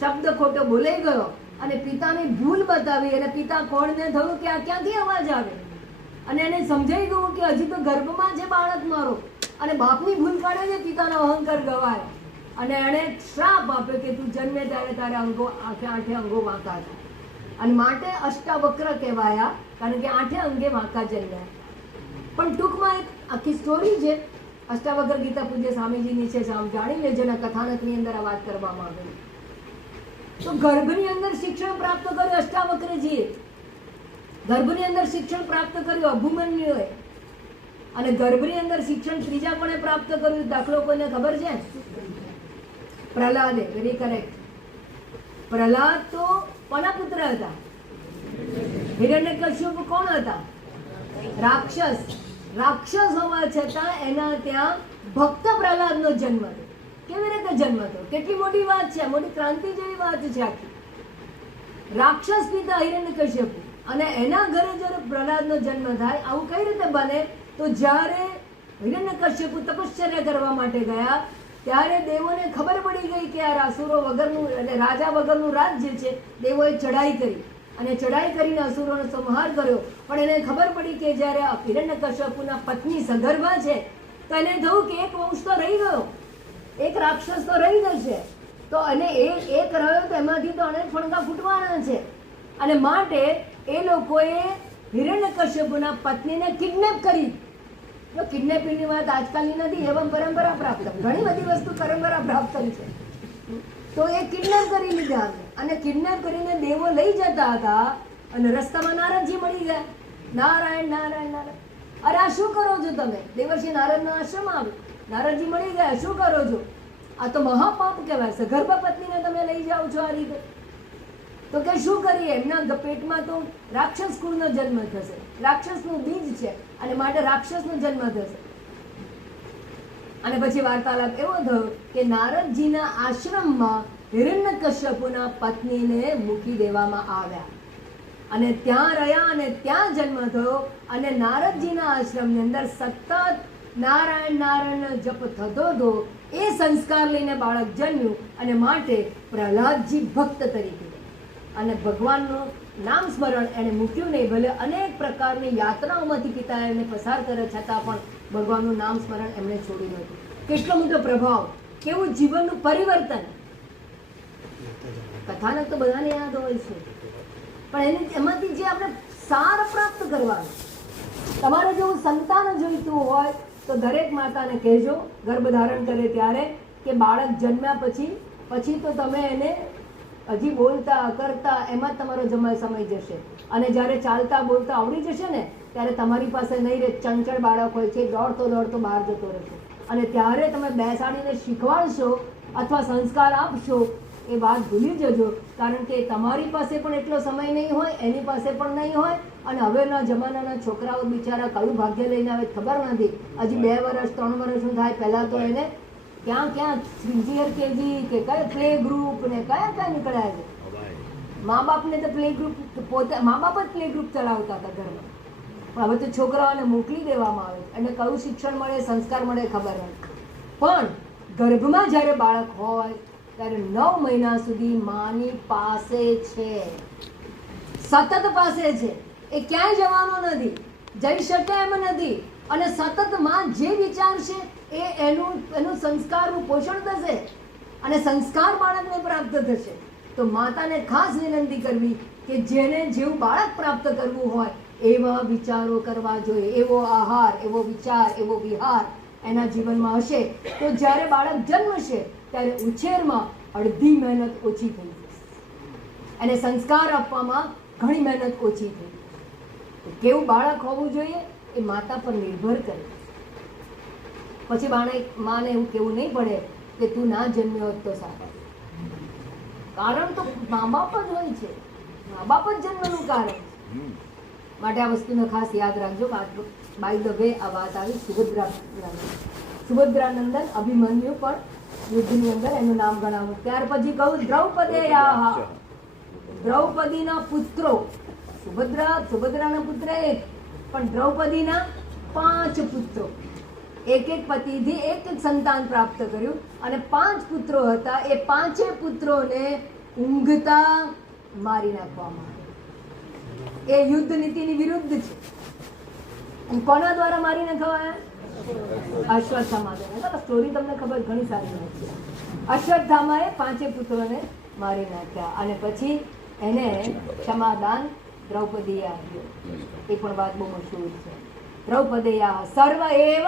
શબ્દ ખોટો બોલાઈ ગયો અને પિતાની ભૂલ બતાવી અને પિતા કોળને થયું કે આ ક્યાંથી અવાજ આવે. અને એને સમજાઈ ગયું કે હજી તો ગર્ભમાં છે બાળક મારો અને બાપની ભૂલ કાઢે છે, પિતાનો અહંકાર ગવાય. અને એણે શ્રાપ આપ્યો કે તું જન્મે ત્યારે તારે અંગો આઠે અંગો વાંકા છે. અને માટે અષ્ટાવક્ર કહેવાયા, કારણ કે 8 અંગે વાંકા જન્મ્યા. પણ ટૂંકમાં એક આખી સ્ટોરી છે. અષ્ટાવક્ર ગીતા પૂજ્ય સ્વામીજીની છે, જાણી લેજો. એના કથાનકની અંદર આ વાત કરવામાં આવેલી. તો ગર્ભની અંદર શિક્ષણ પ્રાપ્ત કર્યું અષ્ટાવક્રજીએ, ગર્ભની અંદર શિક્ષણ પ્રાપ્ત કર્યું અભિમન્યુએ. અને ગર્ભની અંદર શિક્ષણ ત્રીજા કોણે પ્રાપ્ત કર્યું? દાખલો કોઈને ખબર છે? પ્રહલાદે. Very correct. પ્રહલાદ તો કોના પુત્ર હતા? હિરણ્યકશ્યપ કોણ હતા? રાક્ષસ. રાક્ષસ હોવા છતાં એના ત્યાં ભક્ત પ્રહલાદનો જન્મ થયો. કેવી રીતે જન્મ થયો? કેટલી મોટી વાત છે, મોટી ક્રાંતિ જેવી વાત છે આખી. રાક્ષસ પિતા હિરણ્યકશ્યપુ અને એના ઘરે જ્યારે પ્રહલાદનો જન્મ થાય, આવું કઈ રીતે બને? તો જ્યારે હિરણ્યકશ્યપુ તપશ્ચર્યા કરવા માટે ગયા ત્યારે દેવોને ખબર પડી ગઈ કે આ અસુરો વગરનું એટલે રાજા વગરનું રાજ્ય છે. દેવોએ ચઢાઈ કરી અને ચઢાઈ કરીને અસુરોનો સંહાર કર્યો. પણ એને ખબર પડી કે જ્યારે હિરણ્યકશ્યપુના પત્ની સગર્ભા છે તો એને થયું કે એક વંશ તો રહી ગયો, એક રાક્ષસ તો રહી જશે. તો અને એક રહ્યો તો એમાંથી તો અનેક ફણગા ફૂટવાના છે. અને માટે એ લોકોએ હિરણ્યકશ્યપુના પત્નીને કિડનેપ કરી. તો કિડનેપિંગની વાત આજકાલની નથી, એવમ પરંપરા પ્રાપ્ત. ઘણી બધી વસ્તુ પરંપરા પ્રાપ્ત છે. તો એ કિડનેપ કરી લીધા અને કિડનેપ કરીને દેવો લઈ જતા હતા અને રસ્તામાં નારદજી મળી ગયા. નારાયણ નારાયણ નારાયણ, અરે આ શું કરો છો તમે? દેવર્ષિ નારદનો આશ્રમ આવ્યો, નારદજી મળી ગયા, શું કરો છો? આ તો મહાપાપ કહેવાય છે, ગર્ભ પત્નીને તમે લઈ જાઓ છો આ રીતે. તો કે શું કરીએ, એમના પેટમાં તો રાક્ષસ કુળનો જન્મ થશે, રાક્ષસનું બીજ છે અને માટે રાક્ષસનો જન્મ થશે. અને પછી વાર્તાલાપ એવો થયો કે નારદજીના આશ્રમમાં હિરણ્યકશ્યપુના પત્નીને મૂકી દેવામાં આવ્યા અને ત્યાં રહ્યા અને ત્યાં જન્મ થયો. અને નારદજીના આશ્રમની અંદર સતત નારાયણ નારાયણ જપ થતો હતો. એ સંસ્કાર લઈને બાળક જન્મ્યું અને માટે પ્રહલાદજી ભક્ત તરીકે અને ભગવાનનું નામ સ્મરણ એને મૂક્યું નહીં. ભલે અનેક પ્રકારની યાત્રાઓમાંથી પિતા એને પસાર કરે છતાં પણ ભગવાનનું નામ સ્મરણ એમણે છોડ્યું નથી. કેટલો મોટો પ્રભાવ, કેવું જીવનનું પરિવર્તન. કથાનક તો બધાને યાદ હોય છે, પણ એમાંથી જે આપણે સાર પ્રાપ્ત કરવાનું. તમારે જો સંતાન જોઈતું હોય તો દરેક માતાને કહેજો ગર્ભ ધારણ કરે ત્યારે કે બાળક જન્મ્યા પછી તો તમે એને હજી બોલતા કરતા એમાં જ તમારો સમય જશે. અને જ્યારે ચાલતા બોલતા આવડી જશે ને ત્યારે તમારી પાસે નહીં રહે, ચંચળ બાળક હોય છે, દોડતો બહાર જતો રહેશે. અને ત્યારે તમે બેસાડીને શીખવાડશો અથવા સંસ્કાર આપશો એ વાત ભૂલી જજો. કારણ કે તમારી પાસે પણ એટલો સમય નહીં હોય, એની પાસે પણ નહીં હોય. અને હવેના જમાનાના છોકરાઓ બિચારા કયું ભાગ્ય લઈને આવે ખબર નથી. હજી 2 વર્ષ 3 વર્ષનું થાય પહેલાં તો એને ક્યાં સિનિયર કેજી કે કયા પ્લે ગ્રુપ ને કયા નીકળ્યા છે. મા બાપને તો પ્લે ગ્રુપ પોતે મા બાપ જ પ્લે ગ્રુપ ચલાવતા હતા ઘરમાં. પણ હવે તો છોકરાઓને મોકલી દેવામાં આવે છે અને કયું શિક્ષણ મળે, સંસ્કાર મળે ખબર નથી. પણ ગર્ભમાં જ્યારે બાળક હોય ત્યારે 9 મહિના સુધી માની પાસે છે, સતત પાસે છે. એ ક્યાંય જવાનો નથી, જઈ શકે એમ નથી. અને સતત માં જે વિચારશે એ એનું સંસ્કારનું પોષણ થશે અને સંસ્કાર બાળકને પ્રાપ્ત થશે. તો માતાને ખાસ વિનંતી કરવી કે જેને જેવું બાળક પ્રાપ્ત કરવું હોય એવા વિચારો કરવા જોઈએ, એવો આહાર, એવો વિચાર, એવો વિહાર એના જીવનમાં હશે તો જ્યારે બાળક જન્મશે ત્યારે ઉછેરમાં અડધી મહેનત ઓછી થઈ જશે અને સંસ્કાર આપવામાં ઘણી મહેનત ઓછી થઈ જશે. કેવું બાળક હોવું જોઈએ એ માતા પર નિર્ભર કરે. પછી માને એવું કેવું નહીં પડે કે તું ના જન્મ્યો હોત તો સારા. કારણ તો મા બાપ જ હોય છે, મા બાપ જ જન્મનું કારણ છે. માટે આ વસ્તુને ખાસ યાદ રાખજો. બાય ધ વે આ વાત આવી સુભદ્રાનંદન અભિમન્યુ પણ યુદ્ધની અંદર એનું નામ ગણાવું. ત્યાર પછી કહું દ્રૌપદીના પુત્રો. સુભદ્રાના પુત્ર એક, પણ દ્રૌપદીના 5 પુત્રો. એક પતિથી એક સંતાન પ્રાપ્ત કર્યું અને 5 પુત્રો હતા. એ 5 પુત્રોને ઊંઘતા મારી નાખવામાં આવ્યા. એ યુદ્ધ નીતિની વિરુદ્ધ છે. અને કોના દ્વારા મારી નાખવાયા? અશ્વત્થામા દ્વારા. સ્ટોરી તમને ખબર ઘણી સારી નથી. અશ્વત્થામાએ 5 પુત્રોને મારી નાખ્યા અને પછી એને ક્ષમાદાન દ્રૌપદીએ આપ્યો. એ પણ વાત બહુ મશહૂર છે. દ્રૌપદીયા સર્વ એવ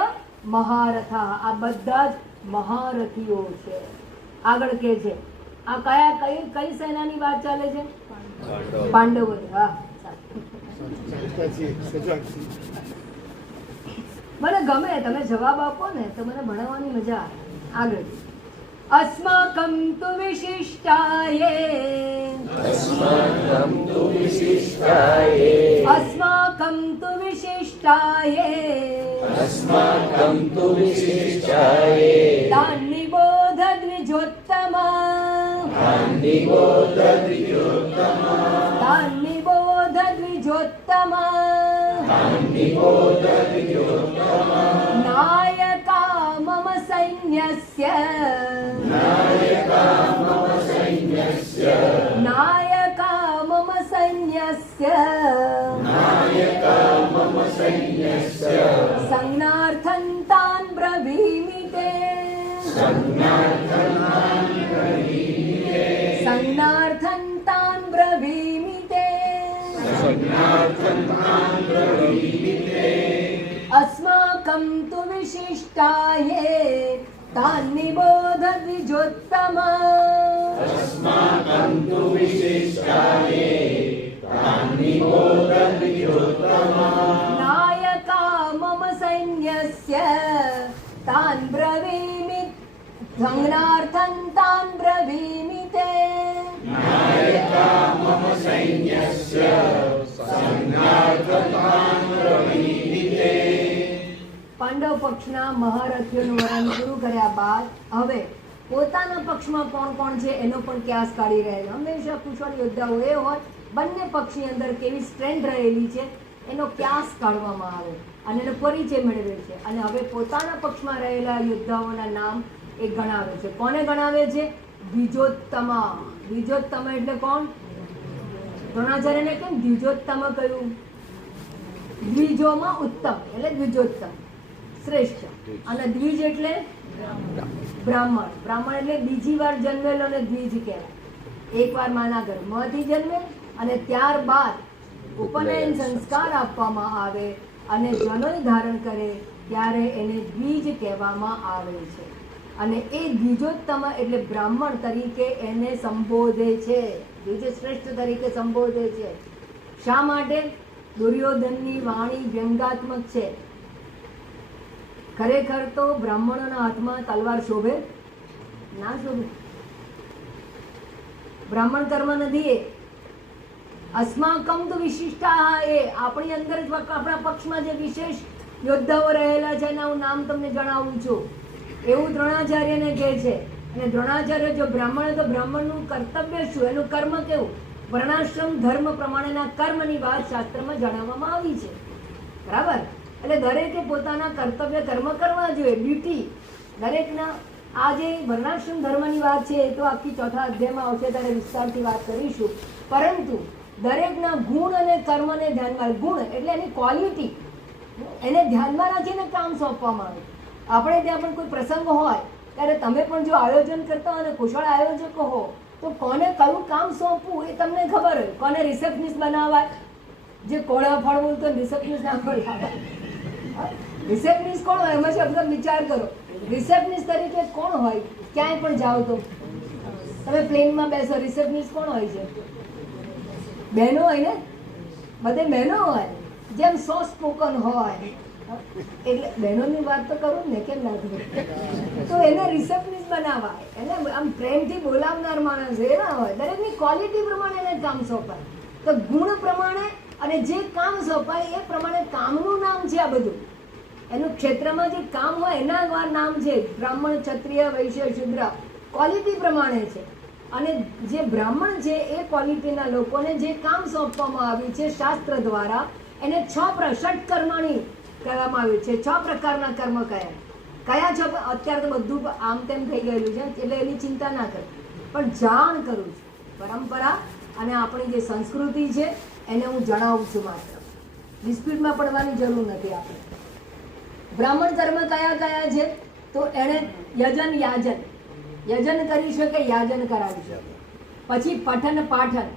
મહારથા. આ બધા જ મહારથીઓ છે. આગળ કે છે આ કઈ સેનાની વાત ચાલે છે? પાંડવો. હા, મને ગમે, તમે જવાબ આપો ને તો મને ભણાવવાની મજા આવે. આગળ अस्माकं तु विशिष्टाये अस्माकं तु विशिष्टाये अस्माकं तु विशिष्टाये तान्निबोध द्विजोत्तमा निबोध द्विजोत्तमा तान्निबोध द्विजोत्तमा निबोध द्विजोत्तमा नायका मम सैन्यस्य नायका मम सैन्यस्य नायका मम सैन्यस्य नायका मम सैन्यस्य संज्ञार्थं तान् ब्रवीमि ते संज्ञार्थं तान् ब्रवीमि ते अस्माकं तु विशिष्टाये तान्निबोध द्विजोत्तमा अस्माकं तु विशिष्टाये निबोध द्विजोत्तमा नायका मम सैन्यस्य तान् ब्रवीमि संज्ञार्थं तान् ब्रवीमि ते नायका मम सैन्यस्य संज्ञार्थं ब्रवीमि ते પાંડવ પક્ષના મહારથીઓનું વર્ણન પૂરું કર્યા બાદ હવે પોતાના પક્ષમાં કોણ કોણ છે એનો પણ ક્યાસ કાઢી રહ્યા. હંમેશા કુશળ યોદ્ધાઓ એ હોય બંને પક્ષની અંદર કેવી સ્ટ્રેન્થ રહેલી છે એનો ક્યાસ કાઢવામાં આવે અને એનો પરિચય મેળવે છે. અને હવે પોતાના પક્ષમાં રહેલા યોદ્ધાઓના નામ એ ગણાવે છે. કોને ગણાવે છે? દ્વિજોત્તમા. દ્વિજોત્તમા એટલે કોણ? દ્રોણાચાર્યને કેમ દ્વિજોત્તમ કહ્યું? દ્વિજોમાં ઉત્તમ એટલે દ્વિજોત્તમ, શ્રેષ્ઠ. અને દ્વિજ એટલે બ્રાહ્મણ. બ્રાહ્મણ એટલે બીજી વાર જન્મેલો અને દ્વિજ કહેવાય. એકવાર માના ગર્ભમાંથી જન્મે અને ત્યારબાદ ઉપનયન સંસ્કાર આપવામાં આવે અને જનોઈ ધારણ કરે ત્યારે એને દ્વિજ કહેવામાં આવે છે. અને એ દ્વિજોત્તમ એટલે બ્રાહ્મણ તરીકે એને સંબોધે છે, દ્વિજ શ્રેષ્ઠ તરીકે સંબોધે છે. શા માટે? દુર્યોધનની વાણી વ્યંગાત્મક છે. ખરેખર તો બ્રાહ્મણોના હાથમાં તલવાર શોભે ના શોભે? બ્રાહ્મણ કર્મ નથી એ. અસ્માકમ તો વિશિષ્ટા એ આપણી અંદર જ આપણા પક્ષમાં જે વિશેષ યોદ્ધાઓ રહેલા છે એના હું નામ તમને જણાવું છું એવું દ્રોણાચાર્યને કહે છે. અને દ્રોણાચાર્ય જો બ્રાહ્મણ તો બ્રાહ્મણનું કર્તવ્ય શું, એનું કર્મ કેવું, વર્ણાશ્રમ ધર્મ પ્રમાણેના કર્મની વાત શાસ્ત્રમાં જણાવવામાં આવી છે. બરાબર? એટલે દરેકે પોતાના કર્તવ્ય કર્મ કરવા જોઈએ, ડ્યુટી દરેકના. આ જે વર્ણાશ્રમ ધર્મની વાત છે એ તો આખી ચોથા અધ્યાયમાં આવશે ત્યારે વિસ્તારથી વાત કરીશું. પરંતુ દરેકના ગુણ અને કર્મને ધ્યાનમાં, ગુણ એટલે એની ક્વોલિટી, એને ધ્યાનમાં રાખીને કામ સોંપવામાં આવે. આપણે ત્યાં પણ કોઈ પ્રસંગ હોય ત્યારે તમે પણ જો આયોજન કરતા હોય અને કુશળ આયોજકો હો તો કોને કયું કામ સોંપવું એ તમને ખબર હોય. કોને રિસેપ્શનિસ્ટ બનાવાય, જે કોળા ફળ બોલતો રિસેપ્શનિસ્ટ ના બોલાવાય. રિસેપ્શનિસ્ટ કોણ હોય એમાં શબ્દ વિચાર કરો. રિસેપ્શનિસ્ટ તરીકે કોણ હોય? ક્યાંય પણ જાઓ તો તમે પ્લેનમાં બેસો, રિસેપ્શનિસ્ટ કોણ હોય છે? બહેનો હોય ને, બધે બહેનો હોય, જેમ સોફ્ટ સ્પોકન હોય. એટલે બહેનોની વાત તો કરું ને, કેમ ના કરું? તો એને રિસેપ્શનિસ્ટ બનાવાય, એને આમ પ્રેમથી બોલાવનાર માણસ એવા હોય. દરેકની ક્વોલિટી પ્રમાણે એને કામ સોંપાય. તો ગુણ પ્રમાણે અને જે કામ સોંપાય એ પ્રમાણે કામનું નામ છે. આ બધું એનું ક્ષેત્રમાં જે કામ હોય એના નામ છે. બ્રાહ્મણ, ક્ષત્રિય, વૈશ્ય, શૂદ્ર ક્વોલિટી પ્રમાણે છે. અને જે બ્રાહ્મણ છે એ ક્વોલિટીના લોકોને જે કામ સોંપવામાં આવ્યું છે શાસ્ત્ર દ્વારા એને ષટ કર્મણી કહેવામાં આવ્યું છે. 6 પ્રકારના કર્મ કયા કયા છે? અત્યારે તો બધું આમ તેમ થઈ ગયેલું છે એટલે એની ચિંતા ના કર, પણ જાણ કરું છું. પરંપરા અને આપણી જે સંસ્કૃતિ છે એને હું જણાવું છું. માત્ર ડિસ્પ્યુટમાં પડવાની જરૂર નથી. આપણે બ્રાહ્મણ કર્મ કયા કયા છે? તો એણે યજન, યજન કરી શકે, યાજન કરાવી શકે. પછી પઠન પાઠન,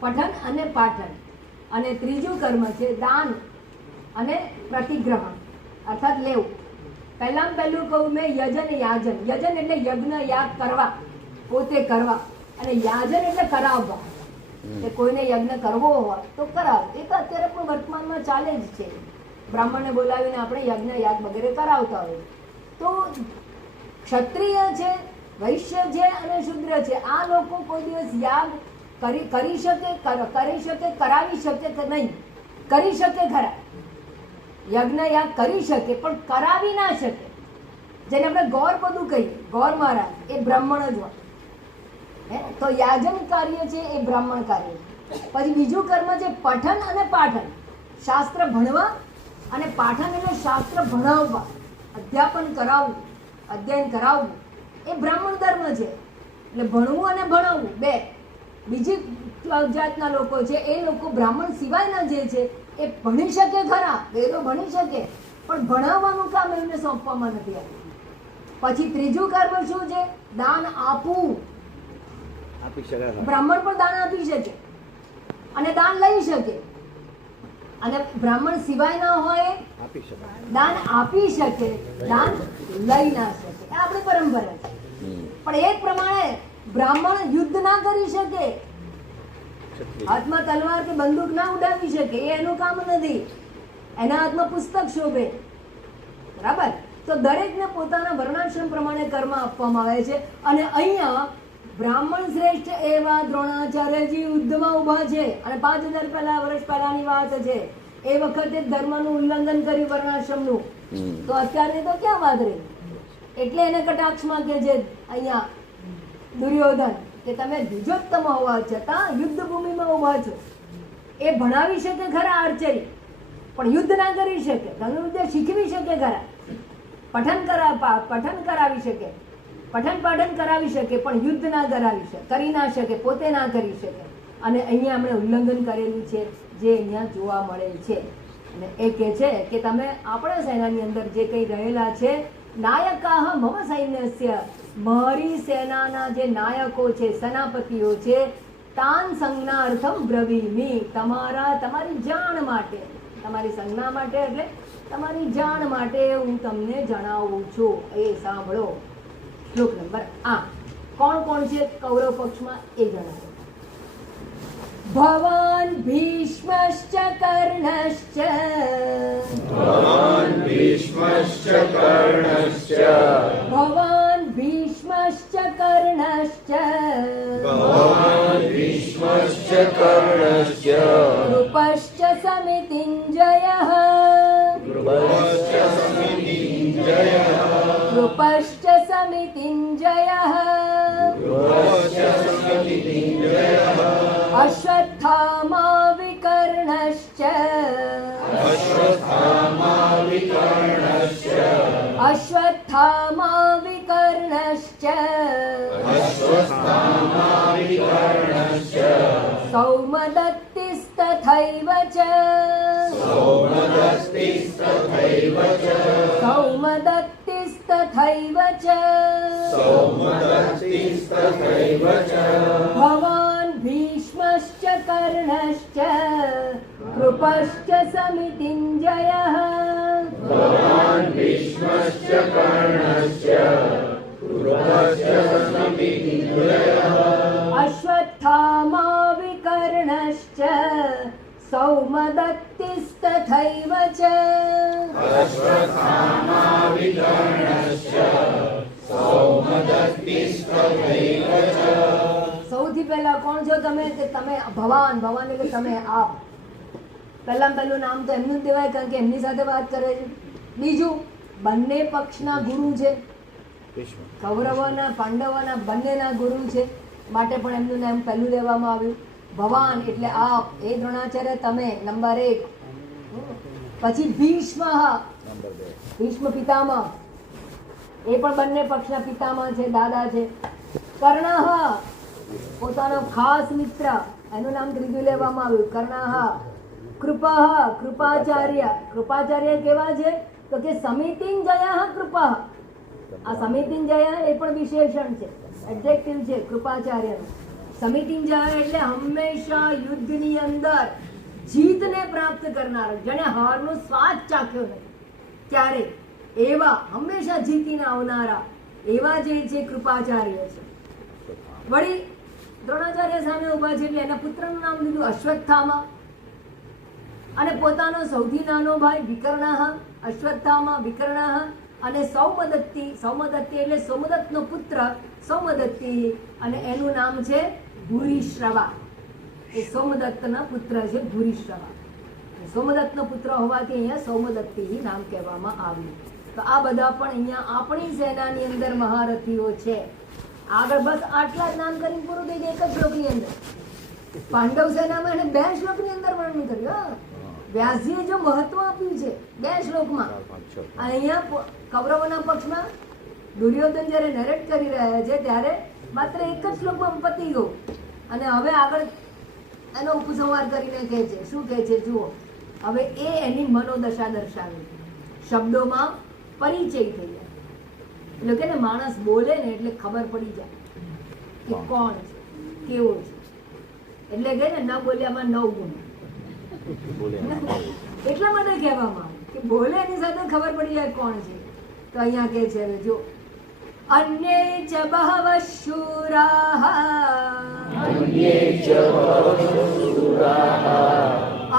પઠન અને પાઠન. અને ત્રીજું કર્મ છે દાન અને પ્રતિગ્રહણ અર્થાત લેવું. પહેલું કહું મેં યજન યાજન. યજન એટલે યજ્ઞ યાગ કરવા, પોતે કરવા. અને યાજન એટલે કરાવવા. કે કોઈને યજ્ઞ કરવો હોય તો કરાવ. એ તો અત્યારે પણ વર્તમાનમાં ચાલે જ છે. બ્રાહ્મણને બોલાવીને આપણે યજ્ઞ યાગ વગેરે કરાવતા હોય. તો ક્ષત્રિય છે, વૈશ્ય છે અને શૂદ્ર છે, આ લોકો કોઈ દિવસ યાગ કરી શકે, કરાવી શકે કે નહીં? કરી શકે ખરા. યજ્ઞ યાગ કરી શકે પણ કરાવી ના શકે, જેને આપણે ગૌર પદું કહીએ, ગૌર મહારાજ એ બ્રાહ્મણ જ હોય. તો યાજન કાર્ય છે એ બ્રાહ્મણ કાર્ય છે. પછી બીજું કર્મ છે પઠન અને પાઠન, શાસ્ત્ર ભણવા અને પાઠન એટલે શાસ્ત્ર ભણાવવા, અધ્યાપન કરાવવું, અધ્યયન કરાવવું એ બ્રાહ્મણ ધર્મ છે. એટલે ભણવું અને ભણાવવું બે. બીજી જાતના લોકો છે એ લોકો બ્રાહ્મણ સિવાયના જે છે એ ભણી શકે ખરા, વેદો ભણી શકે પણ ભણાવવાનું કામ એમને સોંપવામાં નથી આવ્યું. પછી ત્રીજું કર્મ શું છે? દાન આપવું. બ્રાહ્મણ પણ દાન આપી શકે અને દાન લઈ શકે, અને બ્રાહ્મણ સિવાય ના હોય દાન આપી શકે, દાન લઈ ના શકે. એ આપણી પરંપરા છે. પણ એ જ પ્રમાણે બ્રાહ્મણ યુદ્ધ ના કરી શકે, હાથમાં તલવાર કે બંદૂક ના ઉડાવી શકે, એ એનું કામ નથી. એના હાથમાં પુસ્તક શોભે, બરાબર? તો દરેકને પોતાના વર્ણાશ્રમ પ્રમાણે કર્મ આપવામાં આવે છે. અને અહીંયા બ્રાહ્મણ શ્રેષ્ઠ એવા દ્રોણાચાર્યજી યુદ્ધમાં ઊભા છે અને 5000 વર્ષ પહેલાની વાત છે. એ વખતે ધર્મનું ઉલ્લંઘન કર્યું વર્ણાશ્રમનું, તો અત્યારે તો ક્યાં વાત રહી? એટલે એને કટાક્ષમાં કે છે અહીંયા દુર્યોધન કે તમે દ્વિજોત્તમ હોવા છતાં યુદ્ધ ભૂમિમાં ઊભા છો. એ ભણાવી શકે ખરા આર્ચરી, પણ યુદ્ધ ના કરી શકે. ધનુર્વિદ્યા શીખવી શકે ખરા, પઠન કરાવી શકે, પઠન પાઠન કરાવી શકે, પણ યુદ્ધ ના કરાવી શકે, કરી ના શકે, પોતે ના કરી શકે. અને અહીંયા આપણે ઉલ્લંઘન કરેલું છે જે અહીંયા જોવા મળે છે. અને એ કહે છે કે તમે આપણા સેનાની અંદર જે કંઈ રહેલા છે, નાયકાહ મમ સૈન્યસ્ય, મારી સેનાના જે નાયકો છે, સેનાપતિઓ છે, તાન સંજ્ઞાર્થમ બ્રવીમિ, તમારી જાણ માટે, તમારી સંજ્ઞા માટે એટલે તમારી જાણ માટે હું તમને જણાવું છું. એ સાંભળો. શ્લોક નંબર 8. કોણ કોણ છે કૌરવ પક્ષમાં એ જણાવો. ભવાન ભીષ્મશ્ચ કર્ણશ્ચ, ભવાન ભીષ્મશ્ચ કર્ણશ્ચ, ભવાન ભીષ્મશ્ચ કર્ણશ્ચ, ભવાન ભીષ્મશ્ચ કર્ણશ્ચ, કૃપશ્ચ સમિતિંજયઃ, કૃપશ્ચ સમિતિંજયઃ, કૃપશ્ચ સમિતિંજયઃ, કૃપશ્ચ સમિતિંજયઃ, અશ્વત્થામા વિકર્ણશ્ચ, અશ્વત્થામા વિકર્ણશ્ચ, અશ્વત્થામા વિકર્ણશ્ચ, અશ્વત્થામા વિકર્ણશ્ચ, સૌમદત્તિસ્તથૈવ ચ, સૌમદત્તિસ્તથૈવ ચ, સૌમદત્તિસ્તથૈવ ચ, સૌમદત્તિસ્તથૈવ ચ, ભવાન ભીષ્મશ્ચ કર્ણશ્ચ, કૃપશ્ચ સમિતિંજયઃ, ભવાન ભીષ્મશ્ચ કર્ણશ્ચ, કૃપશ્ચ સમિતિંજયઃ, અશ્વત્થામા વિકર્ણશ્ચ, સૌમદત્તિસ્તથૈવ ચ, અશ્વત્થામા વિકર્ણશ્ચ, સૌમદત્તિસ્તથૈવ ચ. સૌથી પહેલા કોણ છો તમે? કે તમે ભવાન. ભવાન એટલે તમે આપ. પહેલું નામ તો એમનું જ દેવાય, કારણ કે એમની સાથે વાત કરે છે. બીજું, બંને પક્ષના ગુરુ છે, કૌરવોના પાંડવોના બંનેના ગુરુ છે, માટે પણ એમનું નામ પહેલું લેવામાં આવ્યું. ભવાન એટલે આપ, એ દ્રોણાચાર્ય તમે નંબર 1. પછી ભીષ્મ, ભીષ્મ પિતામહ, એ પણ બંને પક્ષના પિતામહ છે, દાદા છે. કર્ણ, પોતાનો ખાસ મિત્ર, એનું નામ ત્રીજું લેવામાં આવ્યું, કર્ણ. કૃપઃ, કૃપાચાર્ય. કૃપાચાર્ય કેવા છે? તો કે સમિતિંજયઃ કૃપઃ. આ સમિતિંજય એ પણ વિશેષણ છે, એડજેક્ટિવ છે કૃપાચાર્યનું. સમિતિંજય એટલે હંમેશા યુદ્ધની અંદર જીતને પ્રાપ્ત કરનાર, જેને હારનો સ્વાદ ચાખ્યો નથી ત્યારે એવા હંમેશા જીતીને આવનારા એવા જે છે કૃપાચાર્ય છે. વળી દ્રોણાચાર્ય સામે ઉભા છે એટલે એના પુત્રનું નામ લીધું અશ્વત્થામા, અને પોતાનો સૌથી નાનો ભાઈ વિકર્ણઃ, અશ્વત્થામા વિકર્ણઃ, અને સૌમદત્તિ. સૌમદત્તિ એટલે સોમદત્તનો પુત્ર સૌમદત્તિ, અને એનું નામ છે ભૂરિશ્રવા. એ સોમદત્તના પુત્ર છે ભૂરિશ્રવા. સોમદત્તનો પુત્ર હોવાથી અહીંયા સૌમદત્તી નામ કહેવામાં આવ્યું. તો આ બધા પણ અહીંયા આપણી સેનાની અંદર મહારથીઓ છે. આગળ બસ આટલા જ નામ કરીને પૂરું થઈ જાય એક જ શ્લોકની અંદર. પાંડવ સેનામાં એને 2 શ્લોકની અંદર વર્ણન કર્યું. વ્યાસજીએ જો મહત્વ આપ્યું છે 2 શ્લોકમાં. અહીંયા કૌરવોના પક્ષમાં દુર્યોધન જ્યારે નરેટ કરી રહ્યા છે ત્યારે માત્ર એક જ શ્લોકમાં પતી ગયું. અને હવે આગળ એનો ઉપસંહાર કરીને કહે છે. શું કહે છે જુઓ. હવે એ એની મનોદશા દર્શાવે. શબ્દોમાં પરિચય થઈ જાય. એટલે કે ને માણસ બોલે ને એટલે ખબર પડી જાય કે કોણ છે, કેવો છે. એટલે કે ને ન બોલ્યામાં 9 ગુણ. એટલા માટે કહેવામાં આવે કે બોલે એની સાથે ખબર પડી જાય કોણ છે. તો અહીંયા કહે છે હવે જો અન્યે ચ બહવ શૂરાઃ અન્યે ચ બહવઃ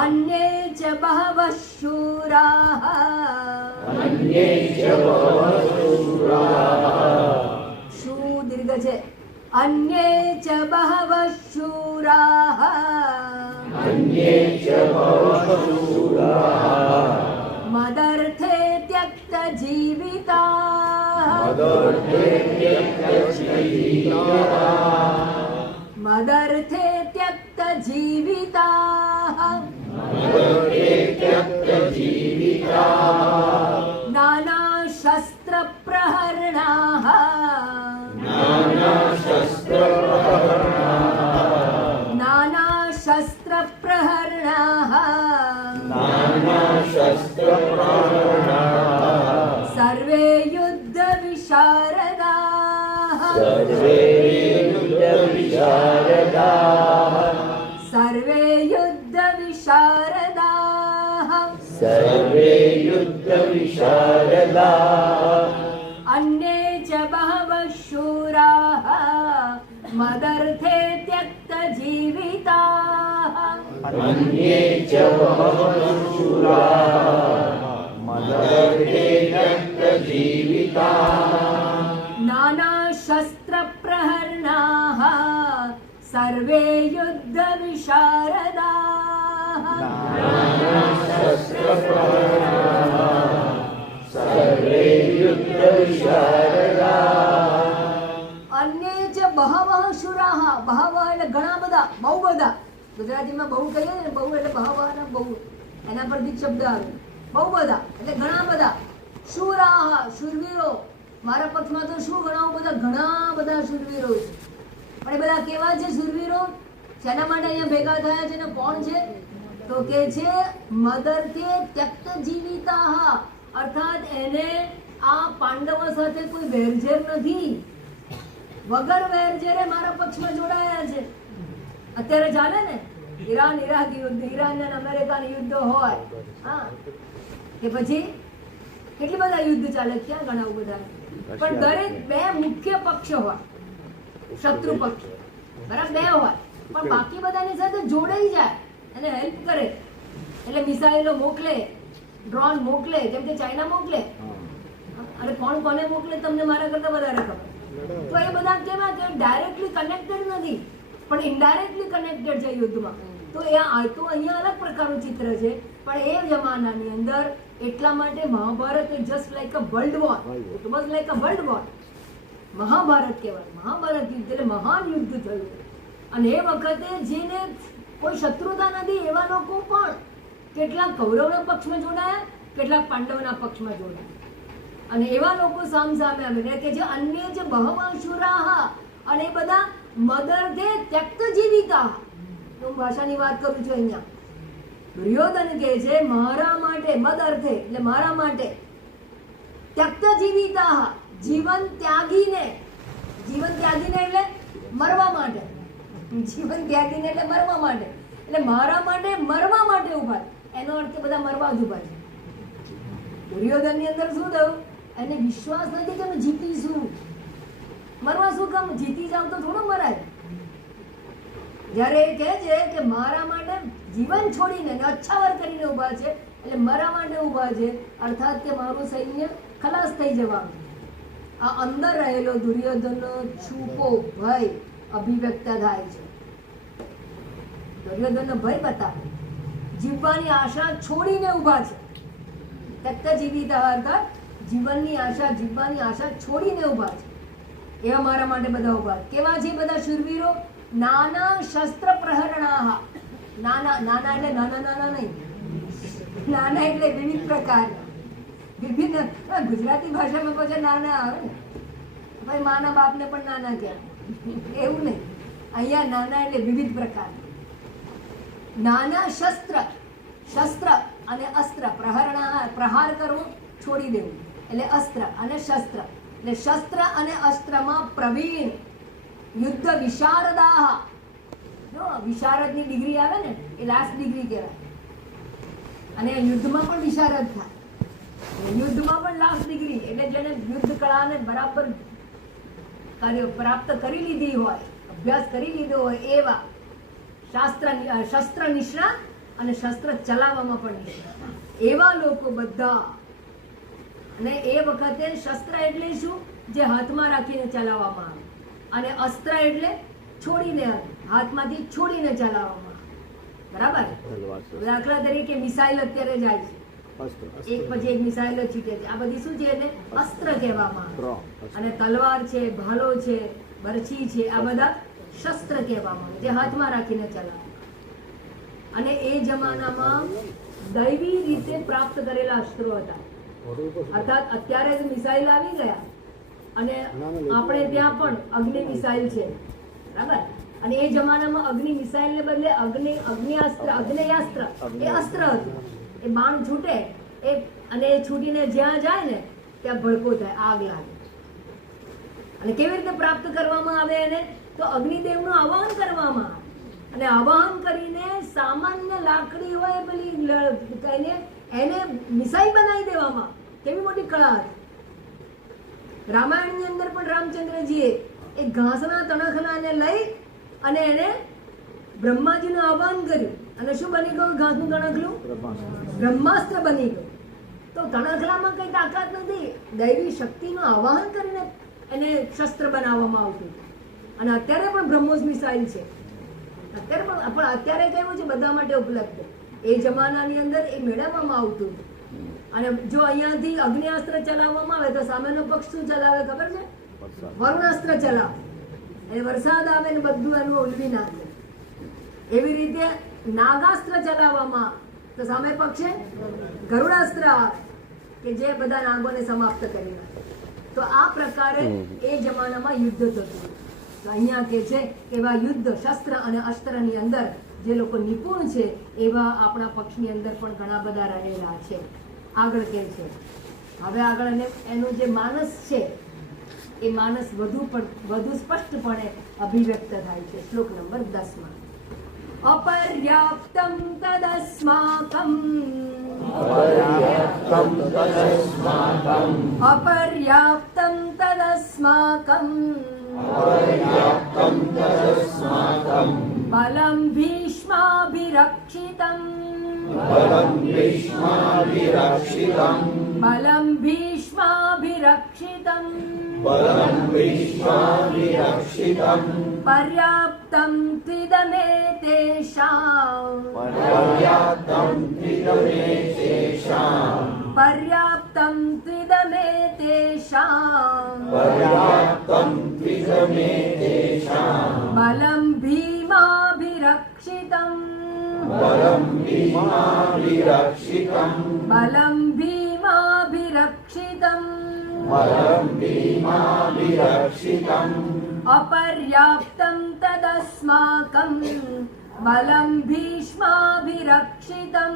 અન્યે ચ બહવ શૂરાઃ અન્યે ચ બહવઃ શૂ દીર્ઘ છે. અન્યે ચ બહવ શૂરાઃ અન્યે ચ બહવઃ મદર્થે ત્યક્ત જીવિતાઃ મદર્થે મદર્થે ત્યક્ત જીવિતાઃ નાના શસ્ત્ર પ્રહરણાઃ નાના શસ્ત્ર પ્રહરણાઃ સર્વે યુદ્ધ વિશારદાઃ સર્વે યુદ્ધ વિશારદાઃ અન્યે ચ બહવ શૂરાઃ મદર્થે ત્યક્ત જીવિતાઃ અન્યે ચ મદર્થે ત્યક્ત જીવિતાઃ નાના શસ્ત્ર પ્રહરણાઃ સર્વે યુદ્ધ વિશારદાઃ સર્વે યુદ્ધ વિશારદાઃ અન્યે ચ બહવઃ શુરાઃ. બહવઃ એટલે ઘણા બધા, બહુ બધા. ગુજરાતીમાં બહુ કહીએ ને, બહુ એટલે બહવઃ ને બહુ, એના પરથી શબ્દ આવે. બહુ બધા એટલે ઘણા બધા. શુરાઃ શૂરવીરો. મારા પક્ષમાં તો શું ગણાવું, બધા ઘણા બધા શૂરવીરો છે. પણ એ બધા કેવા છે શૂરવીરો? શેના માટે અહીંયા ભેગા થયા છે ને કોણ છે? તો કે છે મદર્થે ત્યક્ત જીવિતાઃ. અર્થાત એને આ પાંડવો સાથે કોઈ વેરઝેર નથી. વગર વેરઝેરે મારા પક્ષમાં જોડાયા છે. અત્યારે ચાલે ને ઈરાન ઇરાક યુદ્ધ, ઈરાન અને અમેરિકાનું યુદ્ધ હોય, હા, કે પછી કેટલી બધા યુદ્ધ ચાલે, ક્યાં ગણાવું બધા. પણ દરેક 2 મુખ્ય પક્ષ હોય, શત્રુ પક્ષ બરાબર 2 હોય, પણ બાકી બધાની સાથે જોડાઈ જાય અને હેલ્પ કરે. એટલે મિસાઇલો મોકલે, ડ્રોન મોકલે, જેમ કે ચાઇના મોકલે. અને કોણ કોને મોકલે તમને મારા કરતા વધારે ખબર. તો એ બધા કેવા કે ડાયરેક્ટલી કનેક્ટેડ નથી પણ ઇનડાયરેક્ટલી કનેક્ટેડ છે યુદ્ધમાં. તો એ આ તો અહીંયા અલગ પ્રકારનું ચિત્ર છે. પણ એ જમાનાની અંદર એટલા માટે Mahabharat just like a world war. It was like a world war. Mahabharat કહેવાય. મહાભારત યુદ્ધ એટલે મહાન યુદ્ધ થયું. અને એ વખતે જેને કોઈ શત્રુતા નથી એવા લોકો પણ કેટલાક કૌરવના પક્ષમાં જોડાયા, કેટલાક પાંડવના પક્ષમાં જોડાયા. અને એવા લોકો સામસામે આવીને કે જે અન્ય જે બહવાસુરાહ અને એ બધા મદર્થે ત્યક્ત જીવિકા. હું ભાષાની વાત કરું છું અહીંયા. દુર્યોધન કહે છે મારા માટે, મદર્થે એટલે મારા માટે, ત્યક્ત જીવિતા જીવન ત્યાગીને. જીવન ત્યાગીને એટલે મરવા માટે. જીવન ત્યાગીને એટલે મરવા માટે. એટલે મારા માટે મરવા માટે ઉભા. એનો અર્થ બધા મરવા જ ઉભા છે. દુર્યોધન ની અંદર શું થયું? એને વિશ્વાસ નથી કે હું જીતીશું. મરવા શું કામ? જીતી જાવ તો થોડું મરાય. જ્યારે એ કહે છે કે મારા માટે જીવન છોડીને અચ્છાવર કરીને ઉભા છે, એટલે મારા માટે ઉભા છે, અર્થાત કે મારું સૈન્ય ખલાસ થઈ જવાનું. આ અંદર રહેલો દુર્યોધનનો છુપો ભય અભિવ્યક્ત થાય છે. દુર્યોધનનો ભય બતાવે. જીવવાની આશા છોડીને ઊભા છે. તત્ત જીવિત અર્થાત જીવનની આશા, જીવવાની આશા છોડીને ઊભા છે. એવા મારા માટે બધા ઊભા. કેવા છે બધા શૂરવીરો? નાના શસ્ત્ર પ્રહરણાહ. નાના નાના એટલે નાના નાના નહીં, નાના એટલે વિવિધ પ્રકારના, વિભિન્ન. ગુજરાતી ભાષામાં પછી નાના આવે ને, ભાઈ માના બાપને પણ નાના કહેવાય એવું નહીં. અહીંયા નાના એટલે વિવિધ પ્રકાર. નાના શસ્ત્ર, શસ્ત્ર અને અસ્ત્ર. પ્રહરણા પ્રહાર કરવો, છોડી દેવું એટલે અસ્ત્ર અને શસ્ત્ર. એટલે શસ્ત્ર અને અસ્ત્રમાં પ્રવીણ, યુદ્ધ વિશારદાહ. જો વિશારદની ડિગ્રી આવે ને એ લાસ્ટ ડિગ્રી કહેવાય. અને યુદ્ધમાં પણ વિશારદ થાય, યુદ્ધમાં પણ લાસ્ટ ડિગ્રી. એટલે જેને યુદ્ધ કળાને બરાબર પ્રાપ્ત કરી લીધી હોય, અભ્યાસ કરી લીધો હોય એવા શસ્ત્ર નિષ્ણાત અને શસ્ત્ર ચલાવવામાં પણ નિષ્ણાત એવા લોકો બધા. અને એ વખતે શસ્ત્ર એટલે શું? જે હાથમાં રાખીને ચલાવવામાં આવે, અને અસ્ત્ર એટલે છોડીને, હાથમાંથી છોડીને ચલાવવામાં આવે. બરાબર? દાખલા તરીકે મિસાઇલ અત્યારે જાય છે, એક પછી એક મિસાઇલો છૂટે છે. આ બધી શું છે? એને અસ્ત્ર કહેવામાં આવે. અને તલવાર છે, ભાલો છે, બરછી છે, આ બધા શસ્ત્ર કહેવામાં આવે, જે હાથમાં રાખીને ચલાવે. અને એ જમાનામાં દૈવી રીતે પ્રાપ્ત કરેલા અસ્ત્રો હતા. અર્થાત અત્યારે જ મિસાઇલ આવી ગયા, અને આપણે ત્યાં પણ અગ્નિ મિસાઇલ છે. બરાબર? અને એ જમાનામાં અગ્નિ મિસાઇલ ને બદલે અગ્નિયાસ્ત્ર એ અસ્ત્ર હતું. એ બાણ છૂટે અને એ છૂટીને જ્યાં જાય ને ત્યાં ભડકો થાય, આગ લાગે. અને કેવી રીતે પ્રાપ્ત કરવામાં આવે એને? તો અગ્નિદેવનું આવાહન કરવામાં આવે. અને આવાહન કરીને સામાન્ય લાકડી હોય પેલી એને મિસાઇલ બનાવી દેવામાં. કેવી મોટી કળા હતી. રામાયણની અંદર પણ રામચંદ્રજીએ એ ઘાસના તણખલાને લઈ અને એને બ્રહ્માજીનું આહવાન કર્યું. અને શું બની ગયું ઘાસનું તણખલું? બ્રહ્માસ્ત્ર બની ગયું. તો તણખલામાં કઈ તાકાત નથી, દૈવી શક્તિનું આવાહન કરીને એને શસ્ત્ર બનાવવામાં આવતું. અને અત્યારે પણ બ્રહ્મોસ મિસાઇલ છે. અત્યારે કેવું છે? બધા માટે ઉપલબ્ધ. એ જમાનાની અંદર એ મેળવવામાં આવતું. અને જો અહીંયાથી અગ્નિયાસ્ત્ર ચલાવવામાં આવે તો સામેનો પક્ષ શું ચલાવે ખબર છે? વરુણાસ્ત્ર ચલાવે. એટલે વરસાદ આવે ને બધું એનું ઉલવી નાખે. એવી રીતે નાગાસ્ત્ર ચલાવવામાં તો સામે પક્ષે ગરુડાસ્ત્ર આવે કે જે બધા નાગોને સમાપ્ત કરી નાખે. તો આ પ્રકારે એ જમાનામાં યુદ્ધ થતું. તો અહીંયા કે છે એવા યુદ્ધ શસ્ત્ર અને અસ્ત્રની અંદર જે લોકો નિપુણ છે એવા આપણા પક્ષની અંદર પણ ઘણા બધા રહેલા છે. આગળ કે છે હવે આગળ એનું જે માનસ છે એ માનસ વધુ સ્પષ્ટપણે અભિવ્યક્ત થાય છે. શ્લોક નંબર 10 માં અપર્યાપ્તમ તદસ્માકમ અપર્યાપ્તમ તદસ્માકમ બલમ ભીષ્માભિરક્ષિતમ બલમ ભીષ્માભિરક્ષિતમ બલમ ભીષ્માભિરક્ષિતમ બલમ ભીષ્માભિરક્ષિતમ પર્યાપ્તમ ત્વિદમેતેષાં પર્યાપ્તમ ત્વિદમેતેષાં પર્યાપ્તમ ત્વિદમેતેષાં પર્યાપ્તમ ત્વિદમેતેષાં બલમ ભીમાભિરક્ષિતમ બલમ ભીમાભિરક્ષિતમ બલમ ભીમાભિરક્ષિતમ બલમ ભીમાભિરક્ષિતમ અપર્યાપ્તમ તદસ્માકમ બલમ ભીષ્માભિરક્ષિતમ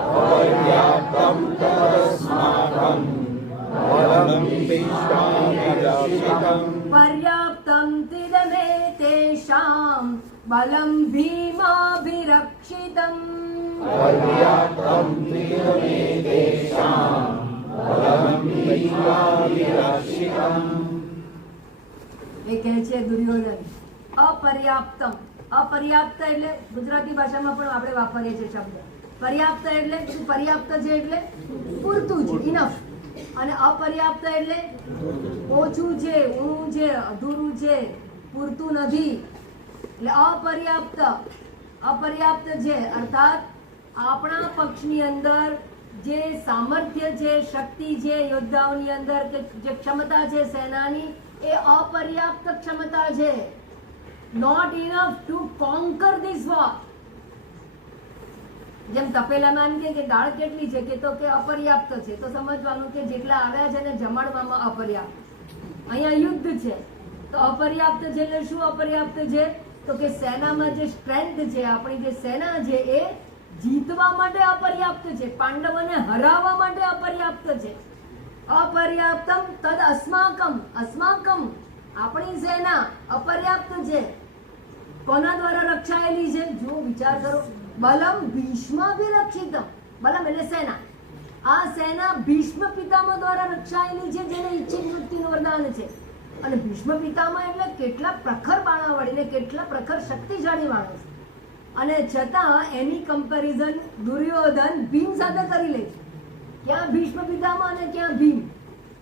અપર્યાપ્તમ તદસ્માકં બલમ ભીષ્માભિરક્ષિતમ પર્યાપ્તમ ત્વિદમેતેષાં બલમ ભીમાભિરક્ષિતમ પર્યાપ્તમ ત્વિદમેતેષાં બલમ ભીમાભિરક્ષિતમ. એ કહે છે દુર્યોધન અપર્યાપ્તમ. અપર્યાપ્ત એટલે ગુજરાતી ભાષામાં પણ આપણે વાપરીએ છીએ શબ્દ. પર્યાપ્ત એટલે પર્યાપ્ત છે એટલે પૂરતું છે, ઇનફ. અને અપર્યાપ્ત એટલે ઓછું છે, ઊણું છે, અધૂરું છે, પૂરતું નથી. એટલે અપર્યાપ્ત છે અર્થાત આપણા પક્ષની અંદર જે સામર્થ્ય છે, શક્તિ છે યોદ્ધાઓની અંદર, કે જે ક્ષમતા છે સેનાની, એ અપર્યાપ્ત ક્ષમતા છે. Not enough to conquer this war. જેમ તપેલામાં એમ કે દાળ કેટલી છે, કે તો કે અપર્યાપ્ત છે, તો સમજવાનું કે જેટલા આવ્યા છે ને જમાડવામાં અપર્યાપ્ત. અહીંયા યુદ્ધ છે તો અપર્યાપ્ત છે. એટલે શું અપર્યાપ્ત છે? તો કે સેનામાં જે સ્ટ્રેન્થ છે, આપણી જે સેના છે એ જીતવા માટે અપર્યાપ્ત છે, પાંડવોને હરાવવા માટે અપર્યાપ્ત છે. અપર્યાપ્તમ તદ અસ્માકમ. અસ્માકમ આપણી સેના અપર્યાપ્ત છે. કોના દ્વારા રક્ષાયેલી છે? જો વિચાર કરો, બલમ ભીષ્માભિરક્ષિતમ. બલમ એટલે સેના. આ સેના ભીષ્મ પિતામહ દ્વારા રક્ષાયેલી છે, જેને ઈચ્છિત મૃત્યુનું વરદાન છે. અને ભીષ્મ પિતામહ એટલે કેટલા પ્રખર બાણાવાળી ને કેટલા પ્રખર શક્તિશાળી માણસ, અને છતાં એની કમ્પેરિઝન દુર્યોધન ભીમ સાથે કરી લે છે. ક્યાં ભીષ્મ પિતામહ અને ક્યાં ભીમ?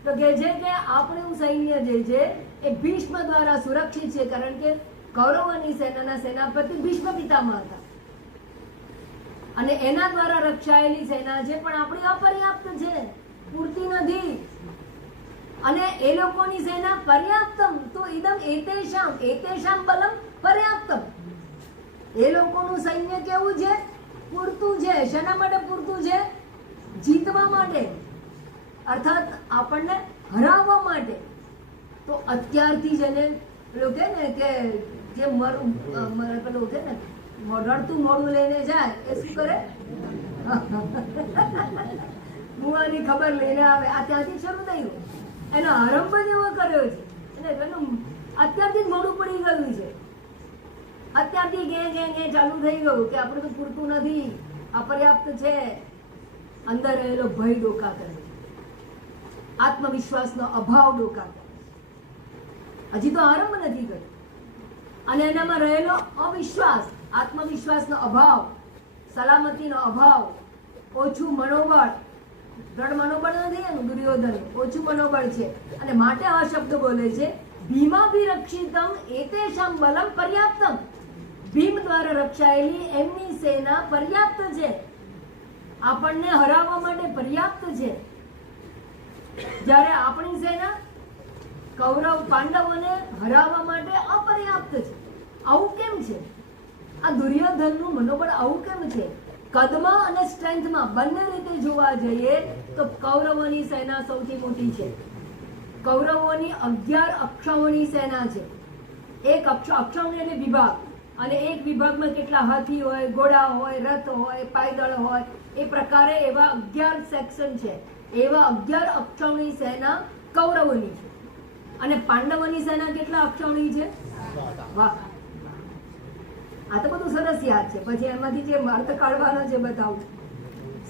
તો કહે છે કે આપણું સૈન્ય જે છે એ ભીષ્મ દ્વારા સુરક્ષિત છે, કારણ કે કૌરવોની સેનાના સેનાપતિ ભીષ્મ પિતામહ હતા, અને એના દ્વારા રક્ષાયેલી સેના છે. પણ આપણી અપર્યાપ્ત છે, પૂરતી નથી. અને એ લોકોની સેના પર્યાપ્તમ. તો ઇદમ એતેષામ બલમ પર્યાપ્તમ. એ લોકોનું સૈન્ય કેવું છે? પૂરતું છે. શેના માટે પૂરતું છે? જીતવા માટે, અર્થાત આપણને હરાવવા માટે. તો અત્યારથી જ એને પેલું કે ને કે જે પેલું છે ને રડતું મોડું લઈને જાય એ શું કરે? મુવાની ખબર લઈને આવે. આ ત્યાંથી શરૂ થયું. એનો આરંભ જ એવો કર્યો છે. એનું અત્યારથી જ મોડું પડી ગયું છે. અત્યારથી ગે ચાલુ થઈ ગયું કે આપણે તો પૂરતું નથી, અપર્યાપ્ત છે. અંદર રહેલો ભય ડોકા કરે છે, આત્મવિશ્વાસનો અભાવ ડોકા કરે છે. હજી તો આરંભ નથી કર્યો. અને એનામાં રહેલો અવિશ્વાસ, આત્મવિશ્વાસનો અભાવ, સલામતીનો અભાવ, ઓછું મનોબળ. દ્રઢ મનોબળ નથી એનું, દુર્યોધન ઓછું મનોબળ છે. અને માટે આ શબ્દ બોલે છે, ભીમાભિરક્ષિતમ એતેષામ બલમ પર્યાપ્તમ. ભીમ દ્વારા રક્ષાયેલી એમની સેના પર્યાપ્ત છે, આપણને હરાવવા માટે પર્યાપ્ત છે. જ્યારે આપણી સેના કૌરવ પાંડવોને હરાવવા માટે અપર્યાપ્ત છે. આવું કેમ છે? આ દુર્યોધનનું મનોબળ આવું કેમ છે? કદમાં અને સ્ટ્રેન્થમાં બંને રીતે જોવા જઈએ તો કૌરવોની સેના સૌથી મોટી છે. કૌરવોની 11 અક્ષૌણી સેના છે. એક અક્ષૌણી એટલે વિભાગ, અને એક વિભાગમાં કેટલા હાથી હોય, ઘોડા હોય, રથ હોય, પાયદળ હોય, એ પ્રકારે એવા 11 સેક્શન છે. એવા 11 અક્ષૌણી સેના કૌરવોની છે. અને પાંડવોની સેના કેટલા અક્ષૌણી છે? વાહ, આ તો બધું સરસ યાદ છે. પછી એમાંથી જે અર્થ કાઢવાનો છે બતાવું.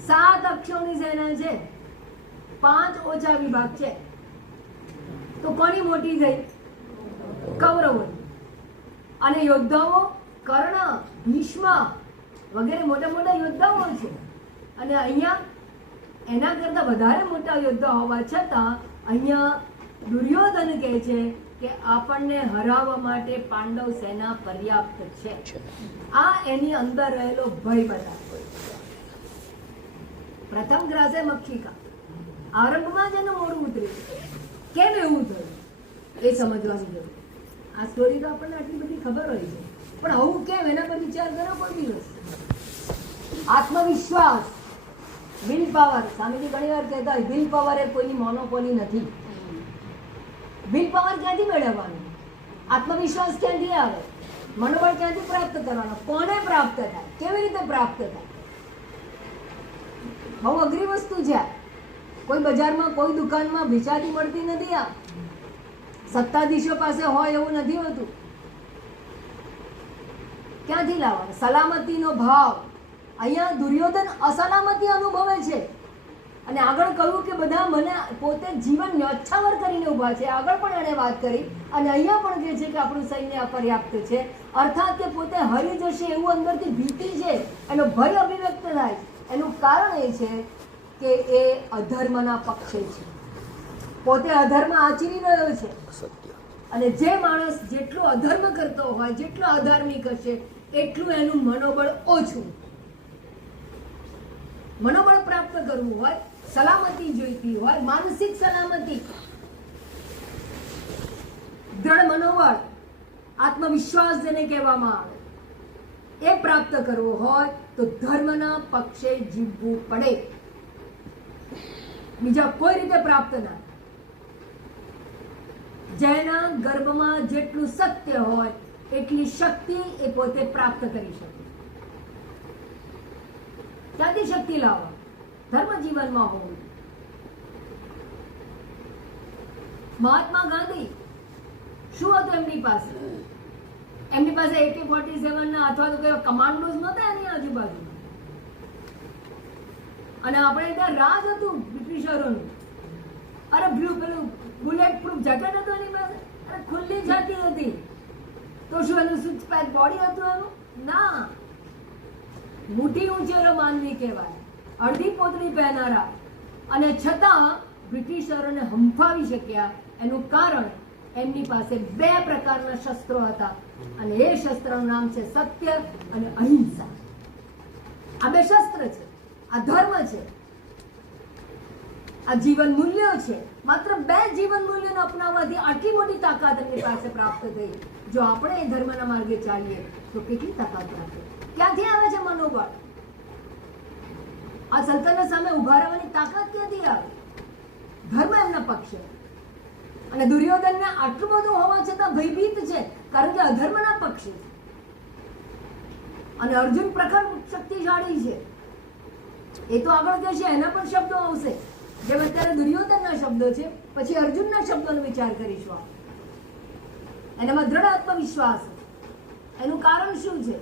7 અક્ષૌણી સેના છે, 5 ઓછા વિભાગ છે. તો કોની મોટી થઈ? કૌરવોની. અને યોદ્ધાઓ કર્ણ, ભીષ્મ વગેરે મોટા મોટા યોદ્ધાઓ છે. અને અહીંયા એના કરતા વધારે મોટા યોદ્ધા હોવા છતાં અહીંયા દુર્યોધન કહે છે કે આપણને હરાવવા માટે પાંડવ સેના પર્યાપ્ત છે. આ એની અંદર રહેલો ભય બતાવે. પ્રથમ ગ્રાસે મક્ષિકા, આરંભમાં જ એનું મોડું ઉતર્યું. કેમ એવું થયું એ સમજવાની જરૂર. આ સ્ટોરી તો આપણને આટલી બધી ખબર હોય છે, પણ આવું કેમ એના પર વિચાર કરો કોઈ દિવસ. આત્મવિશ્વાસ, વિલ પાવર. સ્વામીજી ઘણી વાર કહેતા હોય વિલ પાવર એ કોઈની મોનોપોલી નથી. વિલ પાવર ક્યાંથી મેળવવાનું? આત્મવિશ્વાસ ક્યાંથી આવે? મનોબળ ક્યાંથી પ્રાપ્ત કરવાનો? કોને પ્રાપ્ત થાય? કેવી રીતે પ્રાપ્ત થાય? બહુ અઘરી વસ્તુ છે. કોઈ બજારમાં, કોઈ દુકાનમાં વેચાતી મળતી નથી. આ સત્તાધીશો પાસે હોય એવું નથી હોતું. ક્યાંથી લાવવાનું? સલામતીનો ભાવ. અહીંયા દુર્યોધન અસલામતી અનુભવે છે. અને આગળ કહ્યું કે બધા મને પોતે જીવન ન્યોછાવર કરીને ઊભા છે. આગળ પણ એણે વાત કરી, અને અહીંયા પણ કહે છે કે આપણું સૈન્ય અપર્યાપ્ત છે. અર્થાત કે પોતે હરી જશે એવું અંદરથી ભીતિ છે, એનો ભય અભિવ્યક્ત થાય. એનું કારણ એ છે કે એ અધર્મના પક્ષે છે, પોતે અધર્મ આચરી રહ્યો છે. અને જે માણસ જેટલો અધર્મ કરતો હોય, જેટલો અધાર્મિક હશે, એટલું એનું મનોબળ ઓછું. મનોબળ પ્રાપ્ત કરવું હોય, સલામતી જોઈતી હોય, માનસિક સલામતી, દ્રઢ મનોબળ, આત્મવિશ્વાસ જેને કહેવામાં આવે, એ પ્રાપ્ત કરવો હોય તો ધર્મના પક્ષે જીવવું પડે, બીજા કોઈ રીતે પ્રાપ્ત ના. જેના ગર્ભમાં જેટલું સત્ય હોય એટલી શક્તિ એ પોતે પ્રાપ્ત કરી શકે. ક્યાંથી શક્તિ લાવો? ધર્મ જીવનમાં હોવું. મહાત્મા ગાંધી શું હતું એમની પાસે? એમની પાસે AK-47 ના અથવા તો કયા કમાન્ડોઝ નહોતા એની આજુબાજુ, અને આપણે ત્યાં રાજ હતું બ્રિટિશરોનું. અરે પેલું બુલેટ પ્રૂફ જેકેટ હતું એની પાસે, અરે ખુલ્લી છાતી હતી. તો શું એનું સિક્સ પેક બોડી હતું એનું? ના, મોટી ઊંચેરો માનવી કહેવાય, અડધી પોતળી પહેરનારા, અને છતાં બ્રિટિશરોને હંફાવી શક્યા. એનું કારણ એમની પાસે 2 પ્રકારના શસ્ત્રો હતા, અને એ શસ્ત્રનું નામ છે સત્ય અને અહિંસા. આ 2 શસ્ત્ર છે, આ ધર્મ છે, આ જીવન મૂલ્યો છે. માત્ર 2 જીવન મૂલ્યોને અપનાવવાથી આટલી મોટી તાકાત એમની પાસે પ્રાપ્ત થઈ. જો આપણે એ ધર્મના માર્ગે ચાલીએ તો કેટલી તાકાત પ્રાપ્ત. ક્યાંથી આવે છે મનોબળ? આ સલ્તનત સામે ઉભા રહેવાની તાકાત ક્યાંથી આવે? ધર્મ એમના પક્ષે. અને દુર્યોધનને આટલું બધું હોવા છતાં ભયભીત છે કારણ કે અધર્મના પક્ષે છે. અને અર્જુન પ્રખર શક્તિશાળી છે. એ તો આગળ કહેશે, એના પણ શબ્દો આવશે. જેમ અત્યારે દુર્યોધનના શબ્દો છે, પછી અર્જુનના શબ્દોનો વિચાર કરીશું. એનામાં દ્રઢ આત્મવિશ્વાસ. એનું કારણ શું છે?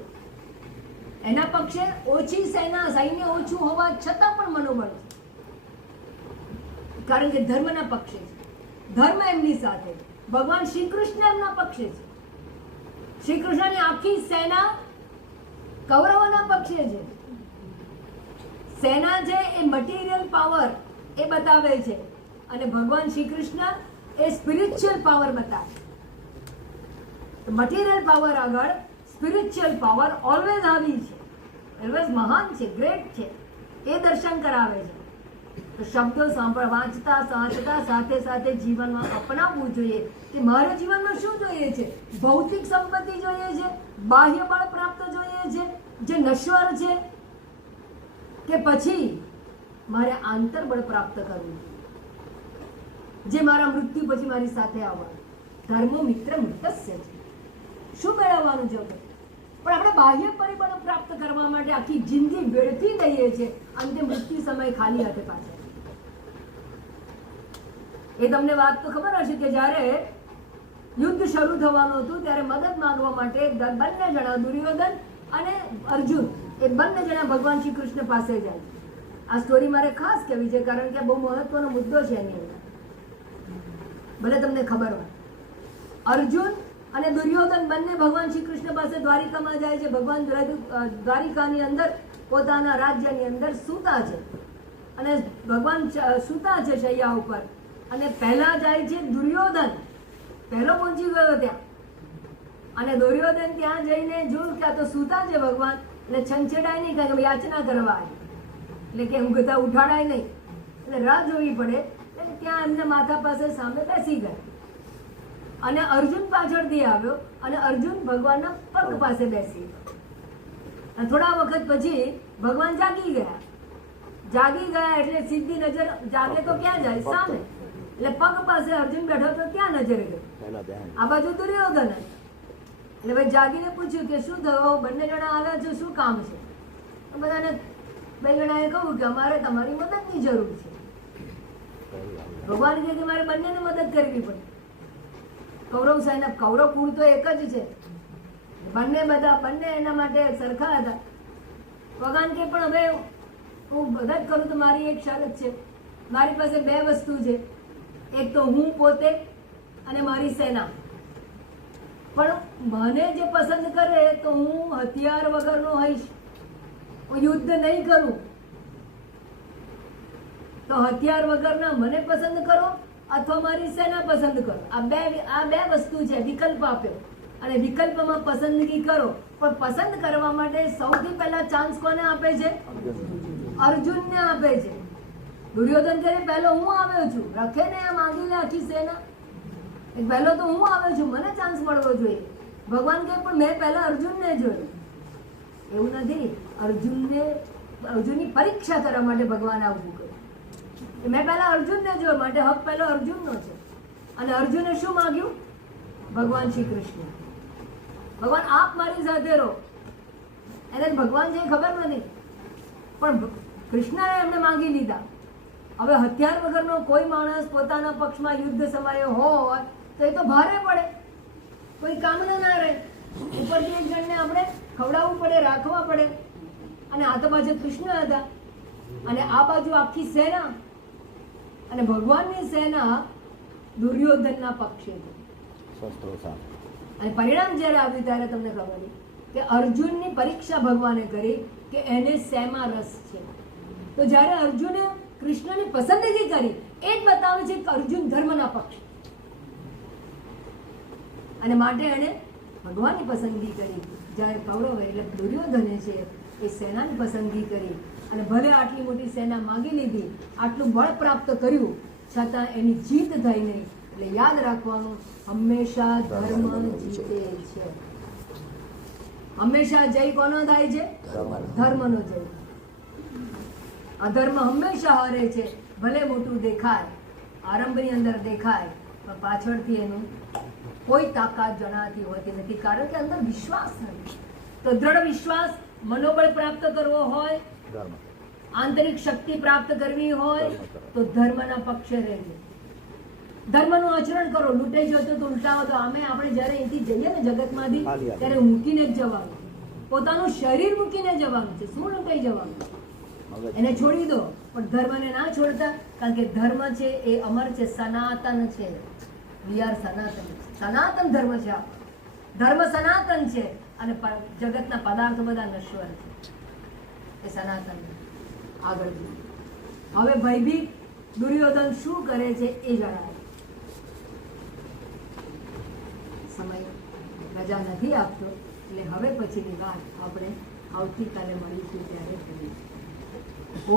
એના પક્ષે ઓછી સૈન્ય ઓછું હોવા છતાં પણ મનોબળ છે, કારણ કે ધર્મના પક્ષે છે. ધર્મ એમની સાથે. ભગવાન શ્રી કૃષ્ણ એમના પક્ષે છે. શ્રી કૃષ્ણની આખી સેના કૌરવોના પક્ષે છે. સેના છે એ મટીરિયલ પાવર એ બતાવે છે, અને ભગવાન શ્રી કૃષ્ણ એ સ્પિરિચ્યુઅલ પાવર બતાવે. મટીરિયલ પાવર આગળ સ્પિરિચ્યુઅલ પાવર ઓલવેઝ આવી છે, ઓલવેઝ મહાન છે, ગ્રેટ છે, એ દર્શન કરાવે છે. તો શબ્દો વાંચતા સાથે સાથે જીવનમાં અપનાવવું જોઈએ કે મારા જીવનમાં શું જોઈએ છે. ભૌતિક સંપત્તિ જોઈએ છે, બાહ્ય બળ પ્રાપ્ત જોઈએ છે જે નશ્વર છે, કે પછી મારે આંતરબળ પ્રાપ્ત કરવું જે મારા મૃત્યુ પછી મારી સાથે આવવાનું. ધર્મો મિત્ર મૃતસ્ય છે. શું મેળવવાનું છે? પણ આપણે બાહ્ય પરિબળો પ્રાપ્ત કરવા માટે આખી જિંદગી વેડફી દઈએ છીએ, અંતે મૃત્યુ સમય ખાલી હાથે પાછા. એ તમને વાત તો ખબર હશે કે જ્યારે યુદ્ધ શરૂ થવાનું હતું ત્યારે મદદ માંગવા માટે બંને જણા, દુર્યોધન અને અર્જુન, એ બંને જણા ભગવાન શ્રી કૃષ્ણ પાસે જાય. આ સ્ટોરી મારે ખાસ કહેવી છે કારણ કે બહુ મહત્વનો મુદ્દો છે એની અંદર, ભલે તમને ખબર હોય. અર્જુન અને દુર્યોધન બંને ભગવાન શ્રી કૃષ્ણ પાસે દ્વારિકામાં જાય છે. ભગવાન દ્વારિકાની અંદર પોતાના રાજ્યની અંદર સૂતા છે, અને ભગવાન સૂતા છે શૈયા ઉપર, અને પહેલા જાય છે દુર્યોધન. પહેલો પહોંચી ગયો ત્યાં, અને દુર્યોધન ત્યાં જઈને જોયું કે આ તો સૂતા છે ભગવાન, એટલે છંછેડાય નહીં કારણ કે યાચના કરવા આવી, એટલે કે હું બધા ઉઠાડાય નહીં, એટલે રાહ જોવી પડે. એટલે ત્યાં એમને માથા પાસે સામે બેસી ગયા, અને અર્જુન પાછળથી આવ્યો, અને અર્જુન ભગવાનના પગ પાસે બેસી ગયો. અને થોડા વખત પછી ભગવાન જાગી ગયા. જાગી ગયા એટલે સીધી નજર જાગે તો ક્યાં જાય? સામે. એટલે પગ પાસે અર્જુન બેઠો તો ક્યાં નજર ગઈ? આ બાજુ દુર્યોધન. એટલે ભાઈ જાગીને પૂછ્યું કે શું થયું? બંને જણા આવ્યા છે, શું કામ છે? બધાને 2 જણાએ કહ્યું કે અમારે તમારી મદદની જરૂર છે. ભગવાન કહે કે મારે બંનેને મદદ કરવી પડે. કૌરવ સૈન્ય, કૌરવ કુળ તો એક જ છે, બંને એના માટે સરખા હતા. ભગવાન કે પણ હવે હું મદદ કરું તો મારી એક શરત છે. મારી પાસે 2 વસ્તુ છે, એક તો હું પોતે અને મારી સેના. પણ મને જે પસંદ કરે તો હું હથિયાર વગરનો હોઈશ, હું યુદ્ધ નહીં કરું. તો હથિયાર વગરના મને પસંદ કરો અથવા મારી સેના પસંદ કરો. આ બે વસ્તુ છે, વિકલ્પ આપ્યો, અને વિકલ્પમાં પસંદગી કરો. પણ પસંદ કરવા માટે સૌથી પહેલા ચાન્સ કોને આપે છે? અર્જુનને આપે છે. દુર્યોધન કહે પહેલો હું આવ્યો છું, રખે ને આ માંગી લે આખી સેના, પહેલો તો હું આવ્યો છું, મને ચાન્સ મળવો જોઈએ. ભગવાન કહે પણ મેં પહેલા અર્જુનને જોયો. એવું નથી, અર્જુનની પરીક્ષા કરવા માટે ભગવાન આવવું કર્યું. મેં પહેલા અર્જુનને જોયો, માટે હક પહેલો અર્જુનનો છે. અને અર્જુને શું માંગ્યું? ભગવાન શ્રી કૃષ્ણ, ભગવાન આપ મારી સાથે રહો. એને ભગવાન છે ખબર નથી, પણ કૃષ્ણએ એમને માંગી લીધા. હવે હથિયાર વગરનો કોઈ માણસ પોતાના પક્ષમાં યુદ્ધ સમયે હોય તો એ તો ભારે પડે, કોઈ કામના ના રહે. ઉપરથી એક જણને આપણે ખવડાવવું પડે, રાખવા પડે. અને આ તો બાજુ કૃષ્ણ હતા અને આ બાજુ આખી સેના, અને ભગવાનની સેના દુર્યોધનના પક્ષે હતી. અને પરિણામ જ્યારે આવ્યું ત્યારે તમને ખબર પડી કે અર્જુનની પરીક્ષા ભગવાને કરી કે એને શેમાં રસ છે. તો જ્યારે અર્જુને કૃષ્ણની પસંદગી કરી એ જ બતાવે છે કે અર્જુન ધર્મના પક્ષ, અને માટે એણે ભગવાનની પસંદગી કરી. જ્યારે કૌરવ એટલે દુર્યોધને છે એ સેનાની પસંદગી કરી, અને ભલે આટલી મોટી સેના માંગી લીધી, આટલું બળ પ્રાપ્ત કર્યું, છતાં એની જીત થઈ નહીં. એટલે યાદ રાખવાનું, હંમેશા ધર્મ જીતે છે. હંમેશા જય કોનો થાય છે? ધર્મનો જય. અધર્મ હંમેશા હારે છે. ભલે મોટું દેખાય, આરંભની અંદર દેખાય, પણ પાછળથી એનું કોઈ તાકાત જણાતી હોતી નથી, કારણ કે અંદર વિશ્વાસ નથી. તો દ્રઢ વિશ્વાસ, મનોબળ પ્રાપ્ત કરવો હોય, આંતરિક શક્તિ પ્રાપ્ત કરવી હોય તો ધર્મના પક્ષે રહેજો. ધર્મનું આચરણ કરો. લૂંટાઈ જતો તો ઉલટાવો. તો અમે આપણે જ્યારે અહીંથી જઈએ ને જગતમાંથી, ત્યારે મૂકીને જ જવાનું, પોતાનું શરીર મૂકીને જવાનું છે. શું લૂંટાઈ જવાનું? એને છોડી દો, પણ ધર્મને ના છોડતા, કારણ કે ધર્મ છે એ અમર છે, સનાતન છે. વી આર સનાતન. સનાતન ધર્મ છે આપણો. ધર્મ સનાતન છે, અને જગતના પદાર્થો બધા નશ્વર છે. એ સનાતન. આગળ હવે ભયભીત દુર્યોધન શું કરે છે એ જણાવે. સમય રજા નથી આપતો, એટલે હવે પછીની વાત આપણે આવતીકાલે મળીશું ત્યારે કરીશું.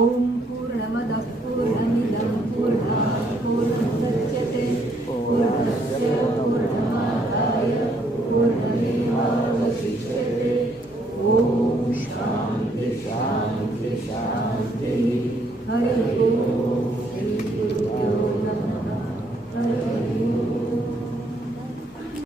ઓમ પૂર્ણમદ પૂર્ણમિદં પૂર્ણાત પૂર્ણમુદચ્યતે પૂર્ણસ્ય પૂર્ણમાદાય પૂર્ણ